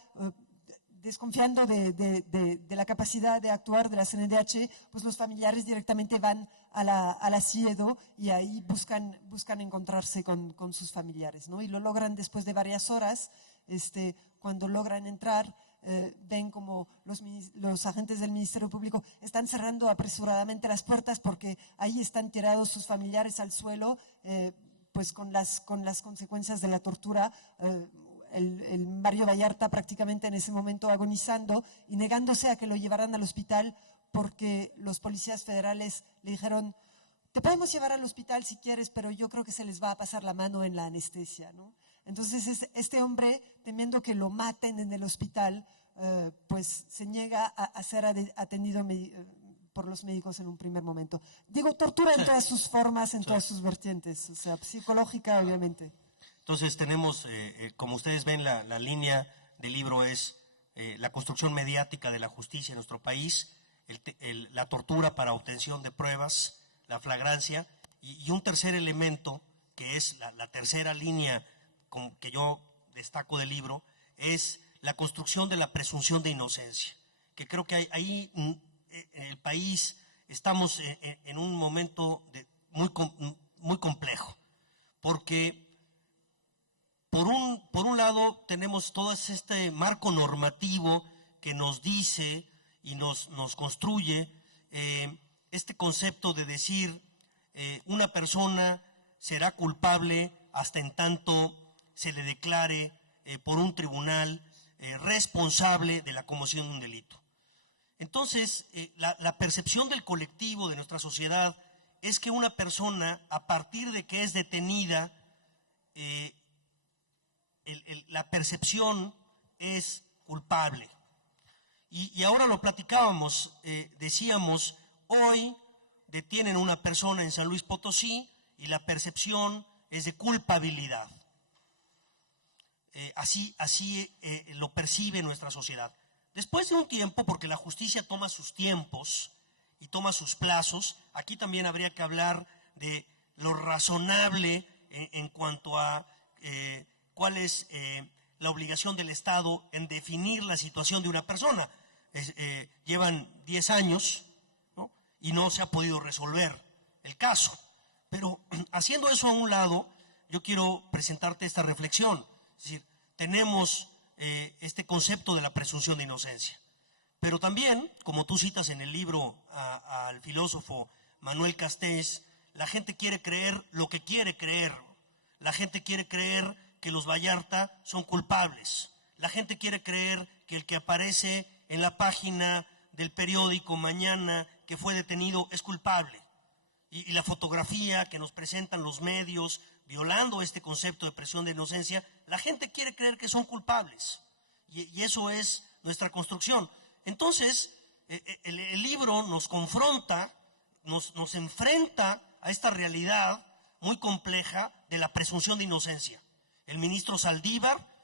desconfiando de la capacidad de actuar de la CNDH, pues los familiares directamente van a la CIEDO y ahí buscan encontrarse con sus familiares, ¿no? Y lo logran después de varias horas, cuando logran entrar, ven como los agentes del Ministerio Público están cerrando apresuradamente las puertas porque ahí están tirados sus familiares al suelo, pues con las consecuencias de la tortura. El Mario Vallarta prácticamente en ese momento agonizando y negándose a que lo llevaran al hospital porque los policías federales le dijeron, te podemos llevar al hospital si quieres, pero yo creo que se les va a pasar la mano en la anestesia, ¿no? Entonces este hombre, temiendo que lo maten en el hospital, pues se niega a ser atendido por los médicos en un primer momento. Digo, tortura en todas sus formas, en todas sus vertientes, o sea, psicológica obviamente. Entonces tenemos, como ustedes ven, la línea del libro es la construcción mediática de la justicia en nuestro país, la tortura para obtención de pruebas, la flagrancia, y un tercer elemento, que es la tercera línea que yo destaco del libro, es la construcción de la presunción de inocencia, que creo que ahí en el país estamos en un momento muy complejo, porque por un lado tenemos todo este marco normativo que nos dice y nos construye este concepto de decir una persona será culpable hasta en tanto se le declare por un tribunal responsable de la comisión de un delito. Entonces, la percepción del colectivo de nuestra sociedad es que una persona, a partir de que es detenida, la percepción es culpable. Y ahora lo platicábamos, decíamos, hoy detienen a una persona en San Luis Potosí y la percepción es de culpabilidad. Así lo percibe nuestra sociedad. Después de un tiempo, porque la justicia toma sus tiempos y toma sus plazos, aquí también habría que hablar de lo razonable en cuanto a cuál es la obligación del Estado en definir la situación de una persona. Llevan 10 años, ¿no? Y no se ha podido resolver el caso. Pero haciendo eso a un lado, yo quiero presentarte esta reflexión. Es decir, tenemos este concepto de la presunción de inocencia. Pero también, como tú citas en el libro al filósofo Manuel Castells, la gente quiere creer lo que quiere creer. La gente quiere creer que los Vallarta son culpables. La gente quiere creer que el que aparece en la página del periódico mañana que fue detenido es culpable. Y la fotografía que nos presentan los medios violando este concepto de presunción de inocencia, la gente quiere creer que son culpables. Y eso es nuestra construcción. Entonces, el libro nos confronta, nos enfrenta a esta realidad muy compleja de la presunción de inocencia. El ministro Saldívar,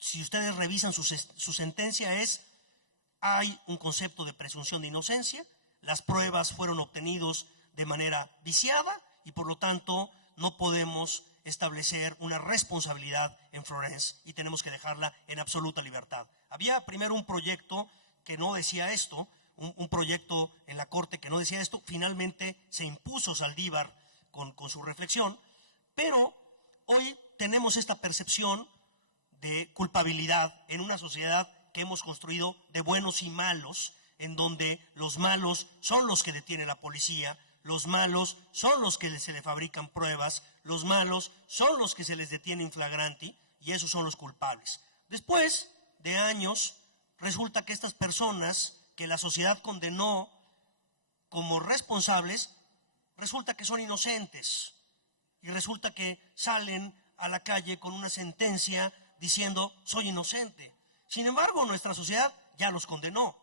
si ustedes revisan su sentencia, hay un concepto de presunción de inocencia, las pruebas fueron obtenidas de manera viciada y por lo tanto no podemos establecer una responsabilidad en Florence y tenemos que dejarla en absoluta libertad. Había primero un proyecto que no decía esto, un proyecto en la Corte que no decía esto, finalmente se impuso Saldívar con su reflexión, pero hoy tenemos esta percepción de culpabilidad en una sociedad que hemos construido de buenos y malos, en donde los malos son los que detiene la policía, los malos son los que se le fabrican pruebas, los malos son los que se les detiene in flagranti y esos son los culpables. Después de años, resulta que estas personas que la sociedad condenó como responsables, resulta que son inocentes y resulta que salen a la calle con una sentencia diciendo soy inocente. Sin embargo, nuestra sociedad ya los condenó.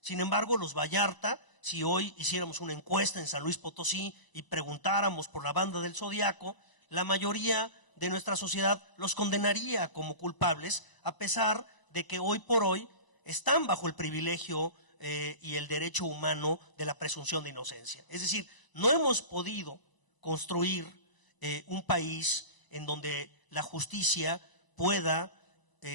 Sin embargo, los Vallarta, si hoy hiciéramos una encuesta en San Luis Potosí y preguntáramos por la banda del Zodiaco, la mayoría de nuestra sociedad los condenaría como culpables, a pesar de que hoy por hoy están bajo el privilegio y el derecho humano de la presunción de inocencia. Es decir, no hemos podido construir un país en donde la justicia pueda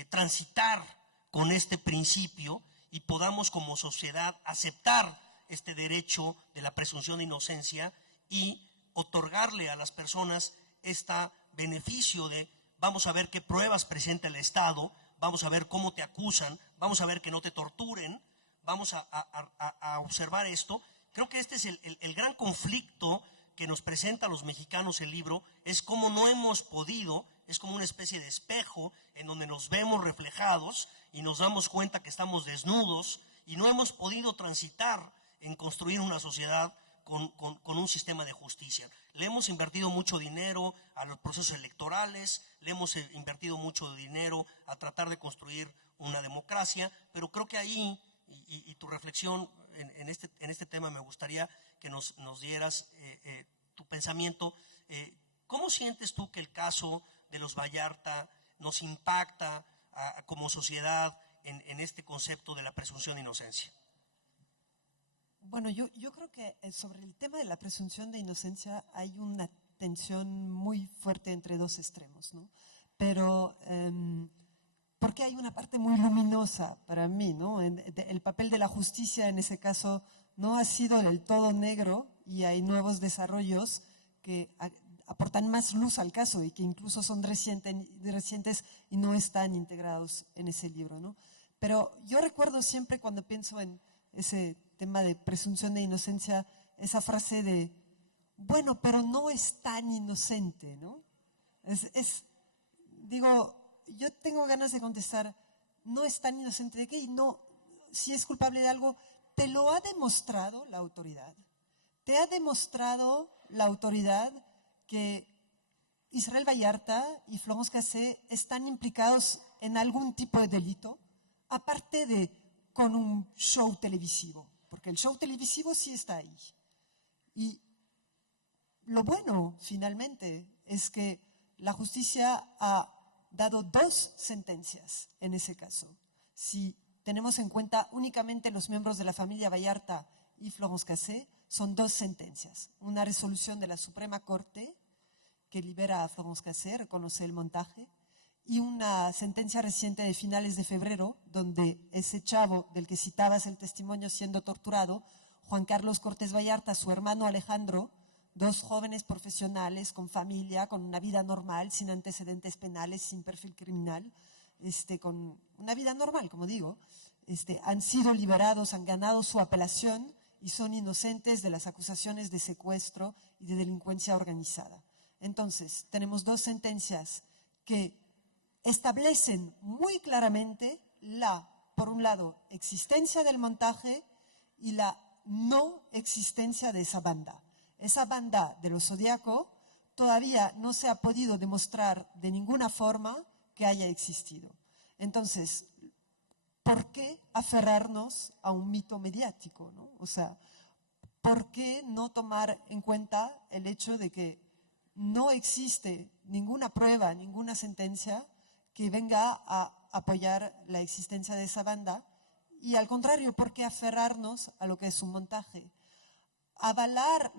transitar con este principio y podamos como sociedad aceptar este derecho de la presunción de inocencia y otorgarle a las personas este beneficio de vamos a ver qué pruebas presenta el Estado, vamos a ver cómo te acusan, vamos a ver que no te torturen, vamos a observar esto. Creo que este es el gran conflicto que nos presenta a los mexicanos el libro, es cómo no hemos podido, es como una especie de espejo en donde nos vemos reflejados y nos damos cuenta que estamos desnudos y no hemos podido transitar en construir una sociedad con un sistema de justicia. Le hemos invertido mucho dinero a los procesos electorales, le hemos invertido mucho dinero a tratar de construir una democracia, pero creo que ahí, y tu reflexión en este tema me gustaría que nos dieras tu pensamiento. ¿Cómo sientes tú que el caso de los Vallarta nos impacta como sociedad en este concepto de la presunción de inocencia? Bueno, yo creo que sobre el tema de la presunción de inocencia hay una tensión muy fuerte entre dos extremos, ¿no? Pero porque hay una parte muy luminosa para mí, ¿no? El papel de la justicia en ese caso no ha sido del todo negro y hay nuevos desarrollos que aportan más luz al caso y que incluso son recientes y no están integrados en ese libro, ¿no? Pero yo recuerdo siempre cuando pienso en ese tema de presunción de inocencia, esa frase de, bueno, pero no es tan inocente, ¿no? Digo, yo tengo ganas de contestar, no es tan inocente de qué, y no, si es culpable de algo, te lo ha demostrado la autoridad. Te ha demostrado la autoridad que Israel Vallarta y Florence Cassé están implicados en algún tipo de delito, aparte de con un show televisivo, porque el show televisivo sí está ahí. Y lo bueno, finalmente, es que la justicia ha dado 2 sentencias en ese caso. Si tenemos en cuenta únicamente los miembros de la familia Vallarta y Florence Cassé, son 2 sentencias. Una resolución de la Suprema Corte que libera a Florence Cassé, reconoce el montaje, y una sentencia reciente de finales de febrero, donde ese chavo del que citabas el testimonio siendo torturado, Juan Carlos Cortés Vallarta, su hermano Alejandro, 2 jóvenes profesionales con familia, con una vida normal, sin antecedentes penales, sin perfil criminal, con una vida normal, como digo, han sido liberados, han ganado su apelación y son inocentes de las acusaciones de secuestro y de delincuencia organizada. Entonces, tenemos 2 sentencias que establecen muy claramente por un lado, existencia del montaje y la no existencia de esa banda. Esa banda de los Zodíaco todavía no se ha podido demostrar de ninguna forma que haya existido. Entonces, ¿por qué aferrarnos a un mito mediático, ¿no? O sea, ¿por qué no tomar en cuenta el hecho de que no existe ninguna prueba, ninguna sentencia que venga a apoyar la existencia de esa banda? Y al contrario, ¿por qué aferrarnos a lo que es un montaje? Avalar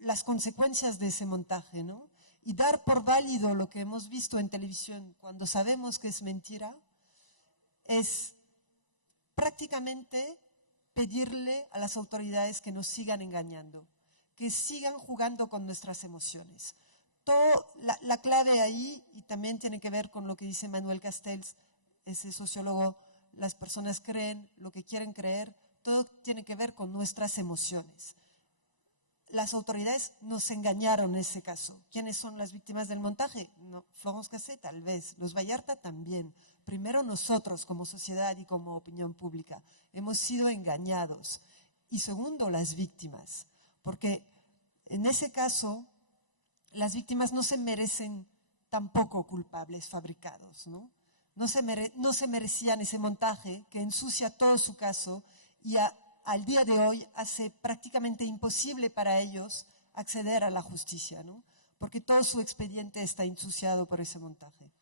las consecuencias de ese montaje, ¿no? Y dar por válido lo que hemos visto en televisión cuando sabemos que es mentira, es prácticamente pedirle a las autoridades que nos sigan engañando, que sigan jugando con nuestras emociones. La clave ahí, y también tiene que ver con lo que dice Manuel Castells, ese sociólogo, las personas creen lo que quieren creer, todo tiene que ver con nuestras emociones. Las autoridades nos engañaron en ese caso. ¿Quiénes son las víctimas del montaje? No, Florence Cassé tal vez, los Vallarta también. Primero nosotros como sociedad y como opinión pública hemos sido engañados. Y segundo, las víctimas, porque en ese caso las víctimas no se merecen tampoco culpables fabricados, ¿no? No se merecían ese montaje que ensucia todo su caso y al día de hoy hace prácticamente imposible para ellos acceder a la justicia, ¿no? Porque todo su expediente está ensuciado por ese montaje.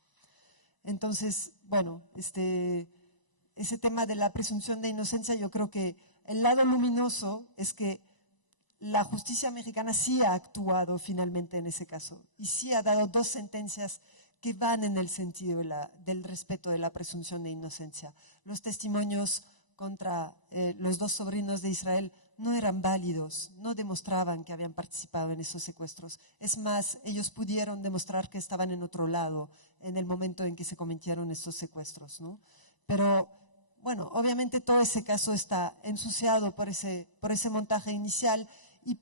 Entonces, bueno, ese tema de la presunción de inocencia, yo creo que el lado luminoso es que la justicia mexicana sí ha actuado finalmente en ese caso y sí ha dado 2 sentencias que van en el sentido del respeto de la presunción de inocencia. Los testimonios contra los 2 sobrinos de Israel no eran válidos, no demostraban que habían participado en esos secuestros. Es más, ellos pudieron demostrar que estaban en otro lado en el momento en que se cometieron esos secuestros, ¿no? Pero, bueno, obviamente todo ese caso está ensuciado por ese montaje inicial y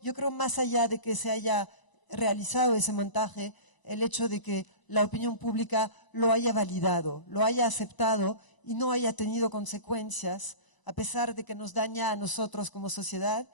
yo creo, más allá de que se haya realizado ese montaje, el hecho de que la opinión pública lo haya validado, lo haya aceptado y no haya tenido consecuencias, a pesar de que nos daña a nosotros como sociedad,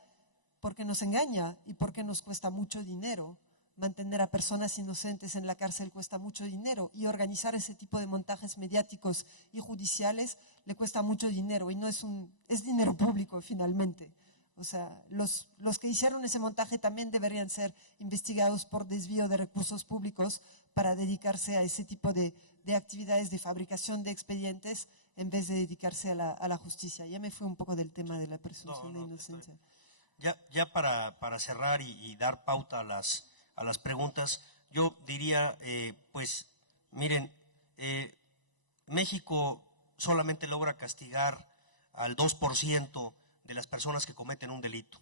porque nos engaña y porque nos cuesta mucho dinero. Mantener a personas inocentes en la cárcel cuesta mucho dinero y organizar ese tipo de montajes mediáticos y judiciales le cuesta mucho dinero y no es dinero público finalmente. O sea, los que hicieron ese montaje también deberían ser investigados por desvío de recursos públicos para dedicarse a ese tipo de actividades de fabricación de expedientes en vez de dedicarse a la justicia. Ya me fui un poco del tema de la presunción de inocencia. Ya para cerrar y dar pauta a las preguntas, yo diría, pues, miren, México solamente logra castigar al 2% de las personas que cometen un delito.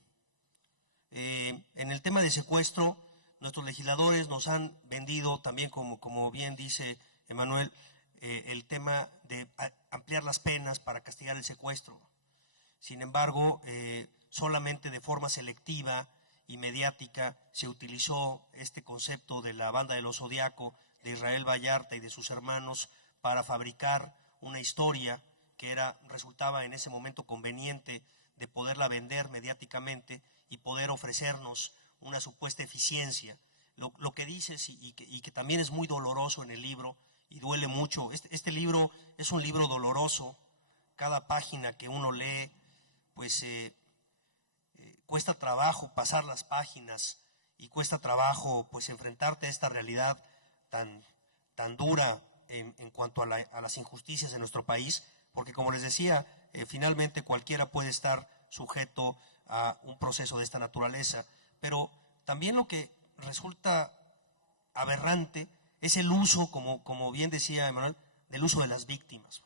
En el tema de secuestro, nuestros legisladores nos han vendido también, como bien dice Emanuel, el tema de ampliar las penas para castigar el secuestro. Sin embargo, solamente de forma selectiva y mediática se utilizó este concepto de la banda de los Zodíaco, de Israel Vallarta y de sus hermanos, para fabricar una historia que resultaba en ese momento conveniente de poderla vender mediáticamente y poder ofrecernos una supuesta eficiencia. Lo que dices y que también es muy doloroso en el libro y duele mucho, este libro es un libro doloroso. Cada página que uno lee, pues cuesta trabajo pasar las páginas y cuesta trabajo pues enfrentarte a esta realidad tan dura en cuanto a las injusticias en nuestro país, porque como les decía, finalmente cualquiera puede estar sujeto a un proceso de esta naturaleza, pero también lo que resulta aberrante es el uso, como bien decía Emanuel, del uso de las víctimas.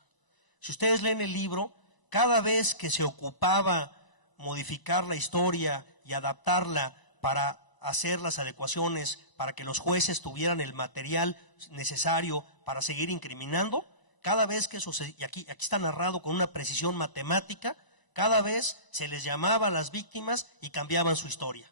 Si ustedes leen el libro, cada vez que se ocupaba modificar la historia y adaptarla para hacer las adecuaciones, para que los jueces tuvieran el material necesario para seguir incriminando, cada vez que sucedía, y aquí está narrado con una precisión matemática, cada vez se les llamaba a las víctimas y cambiaban su historia,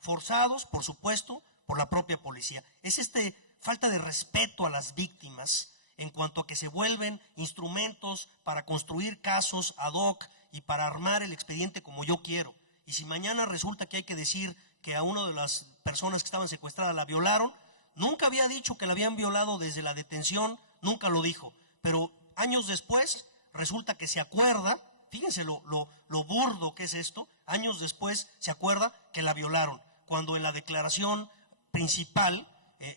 forzados, por supuesto, por la propia policía. Es este falta de respeto a las víctimas en cuanto a que se vuelven instrumentos para construir casos ad hoc y para armar el expediente como yo quiero. Y si mañana resulta que hay que decir que a una de las personas que estaban secuestradas la violaron, nunca había dicho que la habían violado desde la detención, nunca lo dijo. Pero años después resulta que se acuerda, fíjense lo burdo que es esto, años después se acuerda que la violaron, cuando en la declaración principal,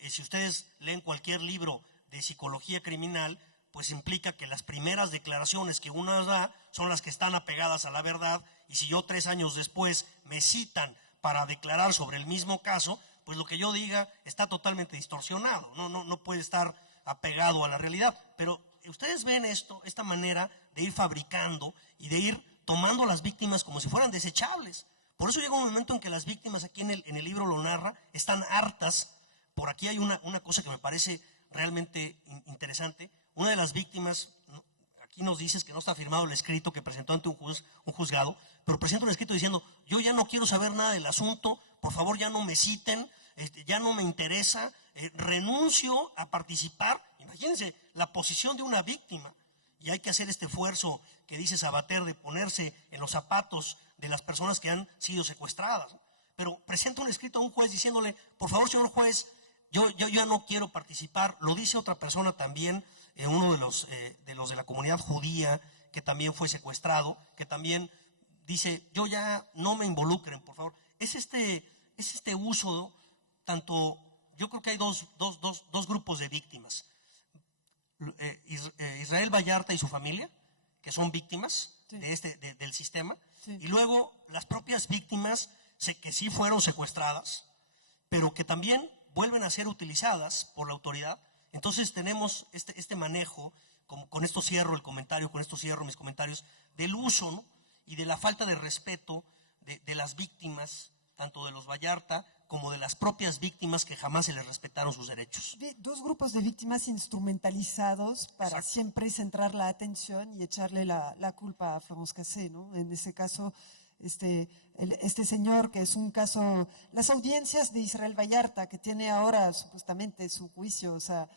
si ustedes leen cualquier libro de psicología criminal, pues implica que las primeras declaraciones que uno da son las que están apegadas a la verdad, y si yo 3 años después me citan para declarar sobre el mismo caso, pues lo que yo diga está totalmente distorsionado, no puede estar apegado a la realidad. Pero ustedes ven esta manera de ir fabricando y de ir tomando a las víctimas como si fueran desechables. Por eso llega un momento en que las víctimas, aquí en el libro lo narra, están hartas. Por aquí hay una cosa que me parece realmente interesante. Una de las víctimas, aquí nos dices que no está firmado el escrito que presentó ante un juzgado, pero presenta un escrito diciendo: yo ya no quiero saber nada del asunto, por favor ya no me citen, ya no me interesa, renuncio a participar. Imagínense la posición de una víctima. Y hay que hacer este esfuerzo que dice Sabater de ponerse en los zapatos de las personas que han sido secuestradas. Pero presenta un escrito a un juez diciéndole: por favor, señor juez, yo ya no quiero participar. Lo dice otra persona también, uno de los de la comunidad judía, que también fue secuestrado, que también dice: yo ya no me involucren, por favor. Es este uso, tanto, yo creo que hay dos grupos de víctimas. Israel Vallarta y su familia, que son víctimas sí. del sistema, sí. Y luego las propias víctimas que sí fueron secuestradas, pero que también vuelven a ser utilizadas por la autoridad. Entonces tenemos este manejo, con esto cierro el comentario, con esto cierro mis comentarios, del uso, ¿no?, y de la falta de respeto de las víctimas, tanto de los Vallarta como de las propias víctimas, que jamás se les respetaron sus derechos. Dos grupos de víctimas instrumentalizados para Exacto. siempre centrar la atención y echarle la culpa a Florence Cassé, ¿no? En ese caso, este señor, que es un caso, las audiencias de Israel Vallarta, que tiene ahora supuestamente su juicio, o sea,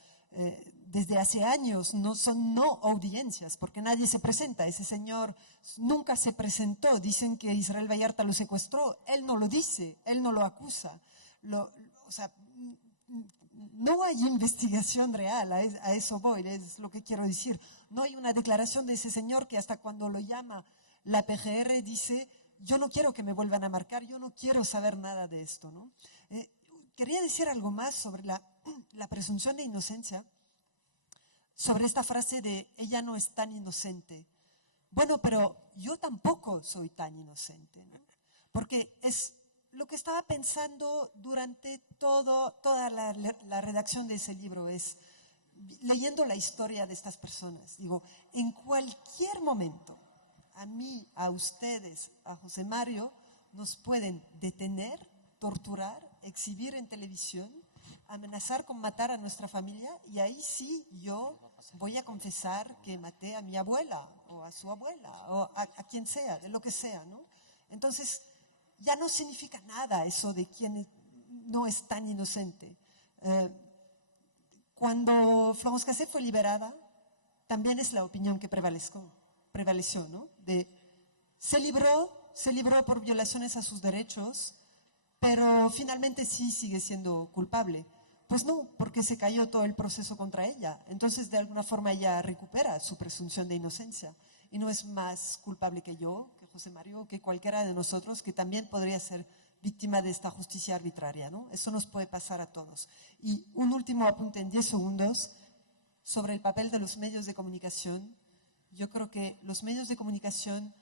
desde hace años no son audiencias, porque nadie se presenta. Ese señor nunca se presentó. Dicen que Israel Vallarta lo secuestró. Él no lo dice, él no lo acusa. O sea, no hay investigación real, a eso voy, es lo que quiero decir. No hay una declaración de ese señor que hasta cuando lo llama la PGR dice: yo no quiero que me vuelvan a marcar, yo no quiero saber nada de esto, ¿no? Quería decir algo más sobre la presunción de inocencia, sobre esta frase de ella no es tan inocente. Bueno, pero yo tampoco soy tan inocente, ¿no? Porque es lo que estaba pensando durante toda la redacción de ese libro, es leyendo la historia de estas personas. Digo, en cualquier momento, a mí, a ustedes, a José Mario, nos pueden detener, torturar, exhibir en televisión, amenazar con matar a nuestra familia, y ahí sí yo voy a confesar que maté a mi abuela o a su abuela o a quien sea, de lo que sea, ¿no? Entonces ya no significa nada eso de quien no es tan inocente. Cuando Florence Cassé fue liberada, también es la opinión que prevaleció, ¿no? Se libró por violaciones a sus derechos, pero finalmente sí sigue siendo culpable. Pues no, porque se cayó todo el proceso contra ella. Entonces, de alguna forma, ella recupera su presunción de inocencia y no es más culpable que yo, que José Mario, que cualquiera de nosotros, que también podría ser víctima de esta justicia arbitraria, ¿no? Eso nos puede pasar a todos. Y un último apunte en 10 segundos sobre el papel de los medios de comunicación. Yo creo que los medios de comunicación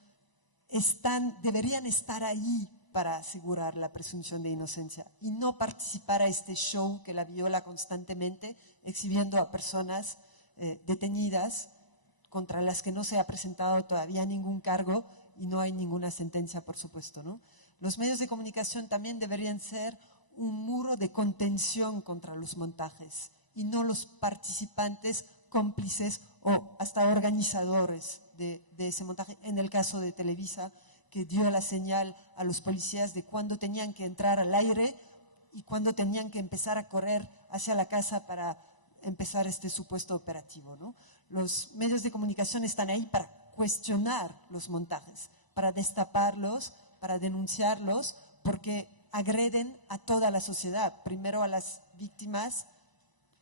deberían estar ahí para asegurar la presunción de inocencia y no participar a este show que la viola constantemente, exhibiendo a personas detenidas contra las que no se ha presentado todavía ningún cargo y no hay ninguna sentencia, por supuesto, ¿no? Los medios de comunicación también deberían ser un muro de contención contra los montajes y no los participantes, cómplices o hasta organizadores de ese montaje. En el caso de Televisa, que dio la señal a los policías de cuándo tenían que entrar al aire y cuándo tenían que empezar a correr hacia la casa para empezar este supuesto operativo, ¿no? Los medios de comunicación están ahí para cuestionar los montajes, para destaparlos, para denunciarlos, porque agreden a toda la sociedad, primero a las víctimas,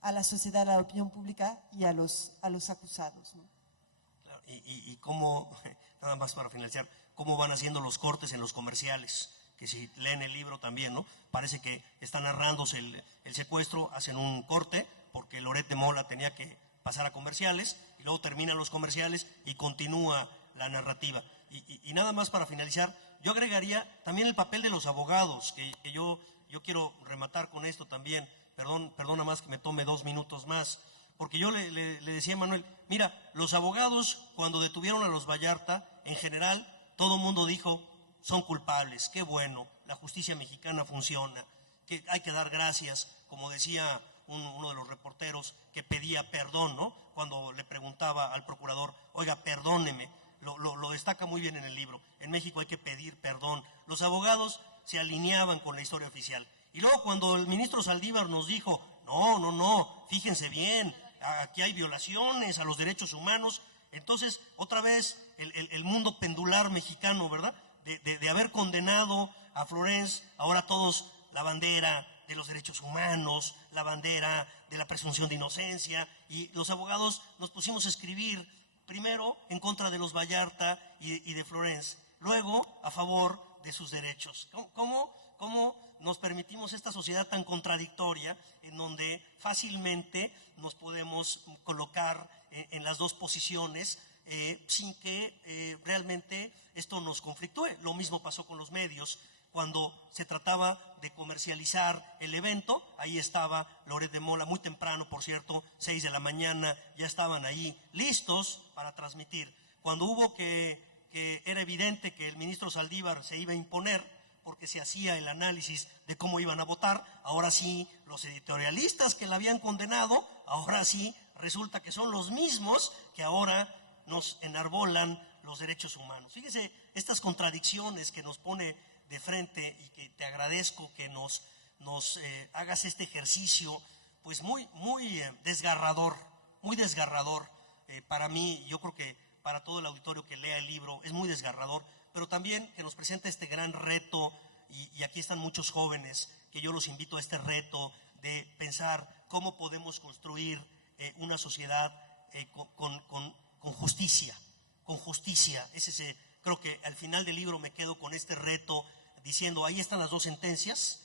a la sociedad, a la opinión pública y a los acusados, ¿no? Claro, y cómo, nada más para finalizar, cómo van haciendo los cortes en los comerciales, que si leen el libro también, ¿no? Parece que está narrándose el secuestro, hacen un corte, porque Loret de Mola tenía que pasar a comerciales, y luego terminan los comerciales y continúa la narrativa. Y nada más para finalizar, yo agregaría también el papel de los abogados, que yo quiero rematar con esto también. Perdona más que me tome 2 minutos más, porque yo le decía a Manuel, mira, los abogados cuando detuvieron a los Vallarta, en general, todo el mundo dijo, son culpables, qué bueno, la justicia mexicana funciona, que hay que dar gracias, como decía uno de los reporteros que pedía perdón, ¿no? Cuando le preguntaba al procurador, oiga, perdóneme, lo destaca muy bien en el libro, en México hay que pedir perdón. Los abogados se alineaban con la historia oficial. Y luego cuando el ministro Saldívar nos dijo, no, fíjense bien, aquí hay violaciones a los derechos humanos, entonces otra vez el mundo pendular mexicano, ¿verdad? De haber condenado a Florence, ahora todos la bandera de los derechos humanos, la bandera de la presunción de inocencia, y los abogados nos pusimos a escribir primero en contra de los Vallarta y de Florence, luego a favor de sus derechos. ¿Cómo nos permitimos esta sociedad tan contradictoria en donde fácilmente nos podemos colocar en las dos posiciones sin que realmente esto nos conflictúe? Lo mismo pasó con los medios. Cuando se trataba de comercializar el evento, ahí estaba Loret de Mola, muy temprano, por cierto, 6 de la mañana, ya estaban ahí listos para transmitir. Cuando hubo que era evidente que el ministro Saldívar se iba a imponer, porque se hacía el análisis de cómo iban a votar, ahora sí, los editorialistas que la habían condenado, ahora sí, resulta que son los mismos que ahora nos enarbolan los derechos humanos. Fíjese, estas contradicciones que nos pone de frente, y que te agradezco que nos hagas este ejercicio, pues muy desgarrador, muy desgarrador para mí. Yo creo que para todo el auditorio que lea el libro es muy desgarrador, pero también que nos presenta este gran reto, y aquí están muchos jóvenes que yo los invito a este reto de pensar cómo podemos construir una sociedad con justicia, con justicia. Creo que al final del libro me quedo con este reto diciendo, ahí están las 2 sentencias,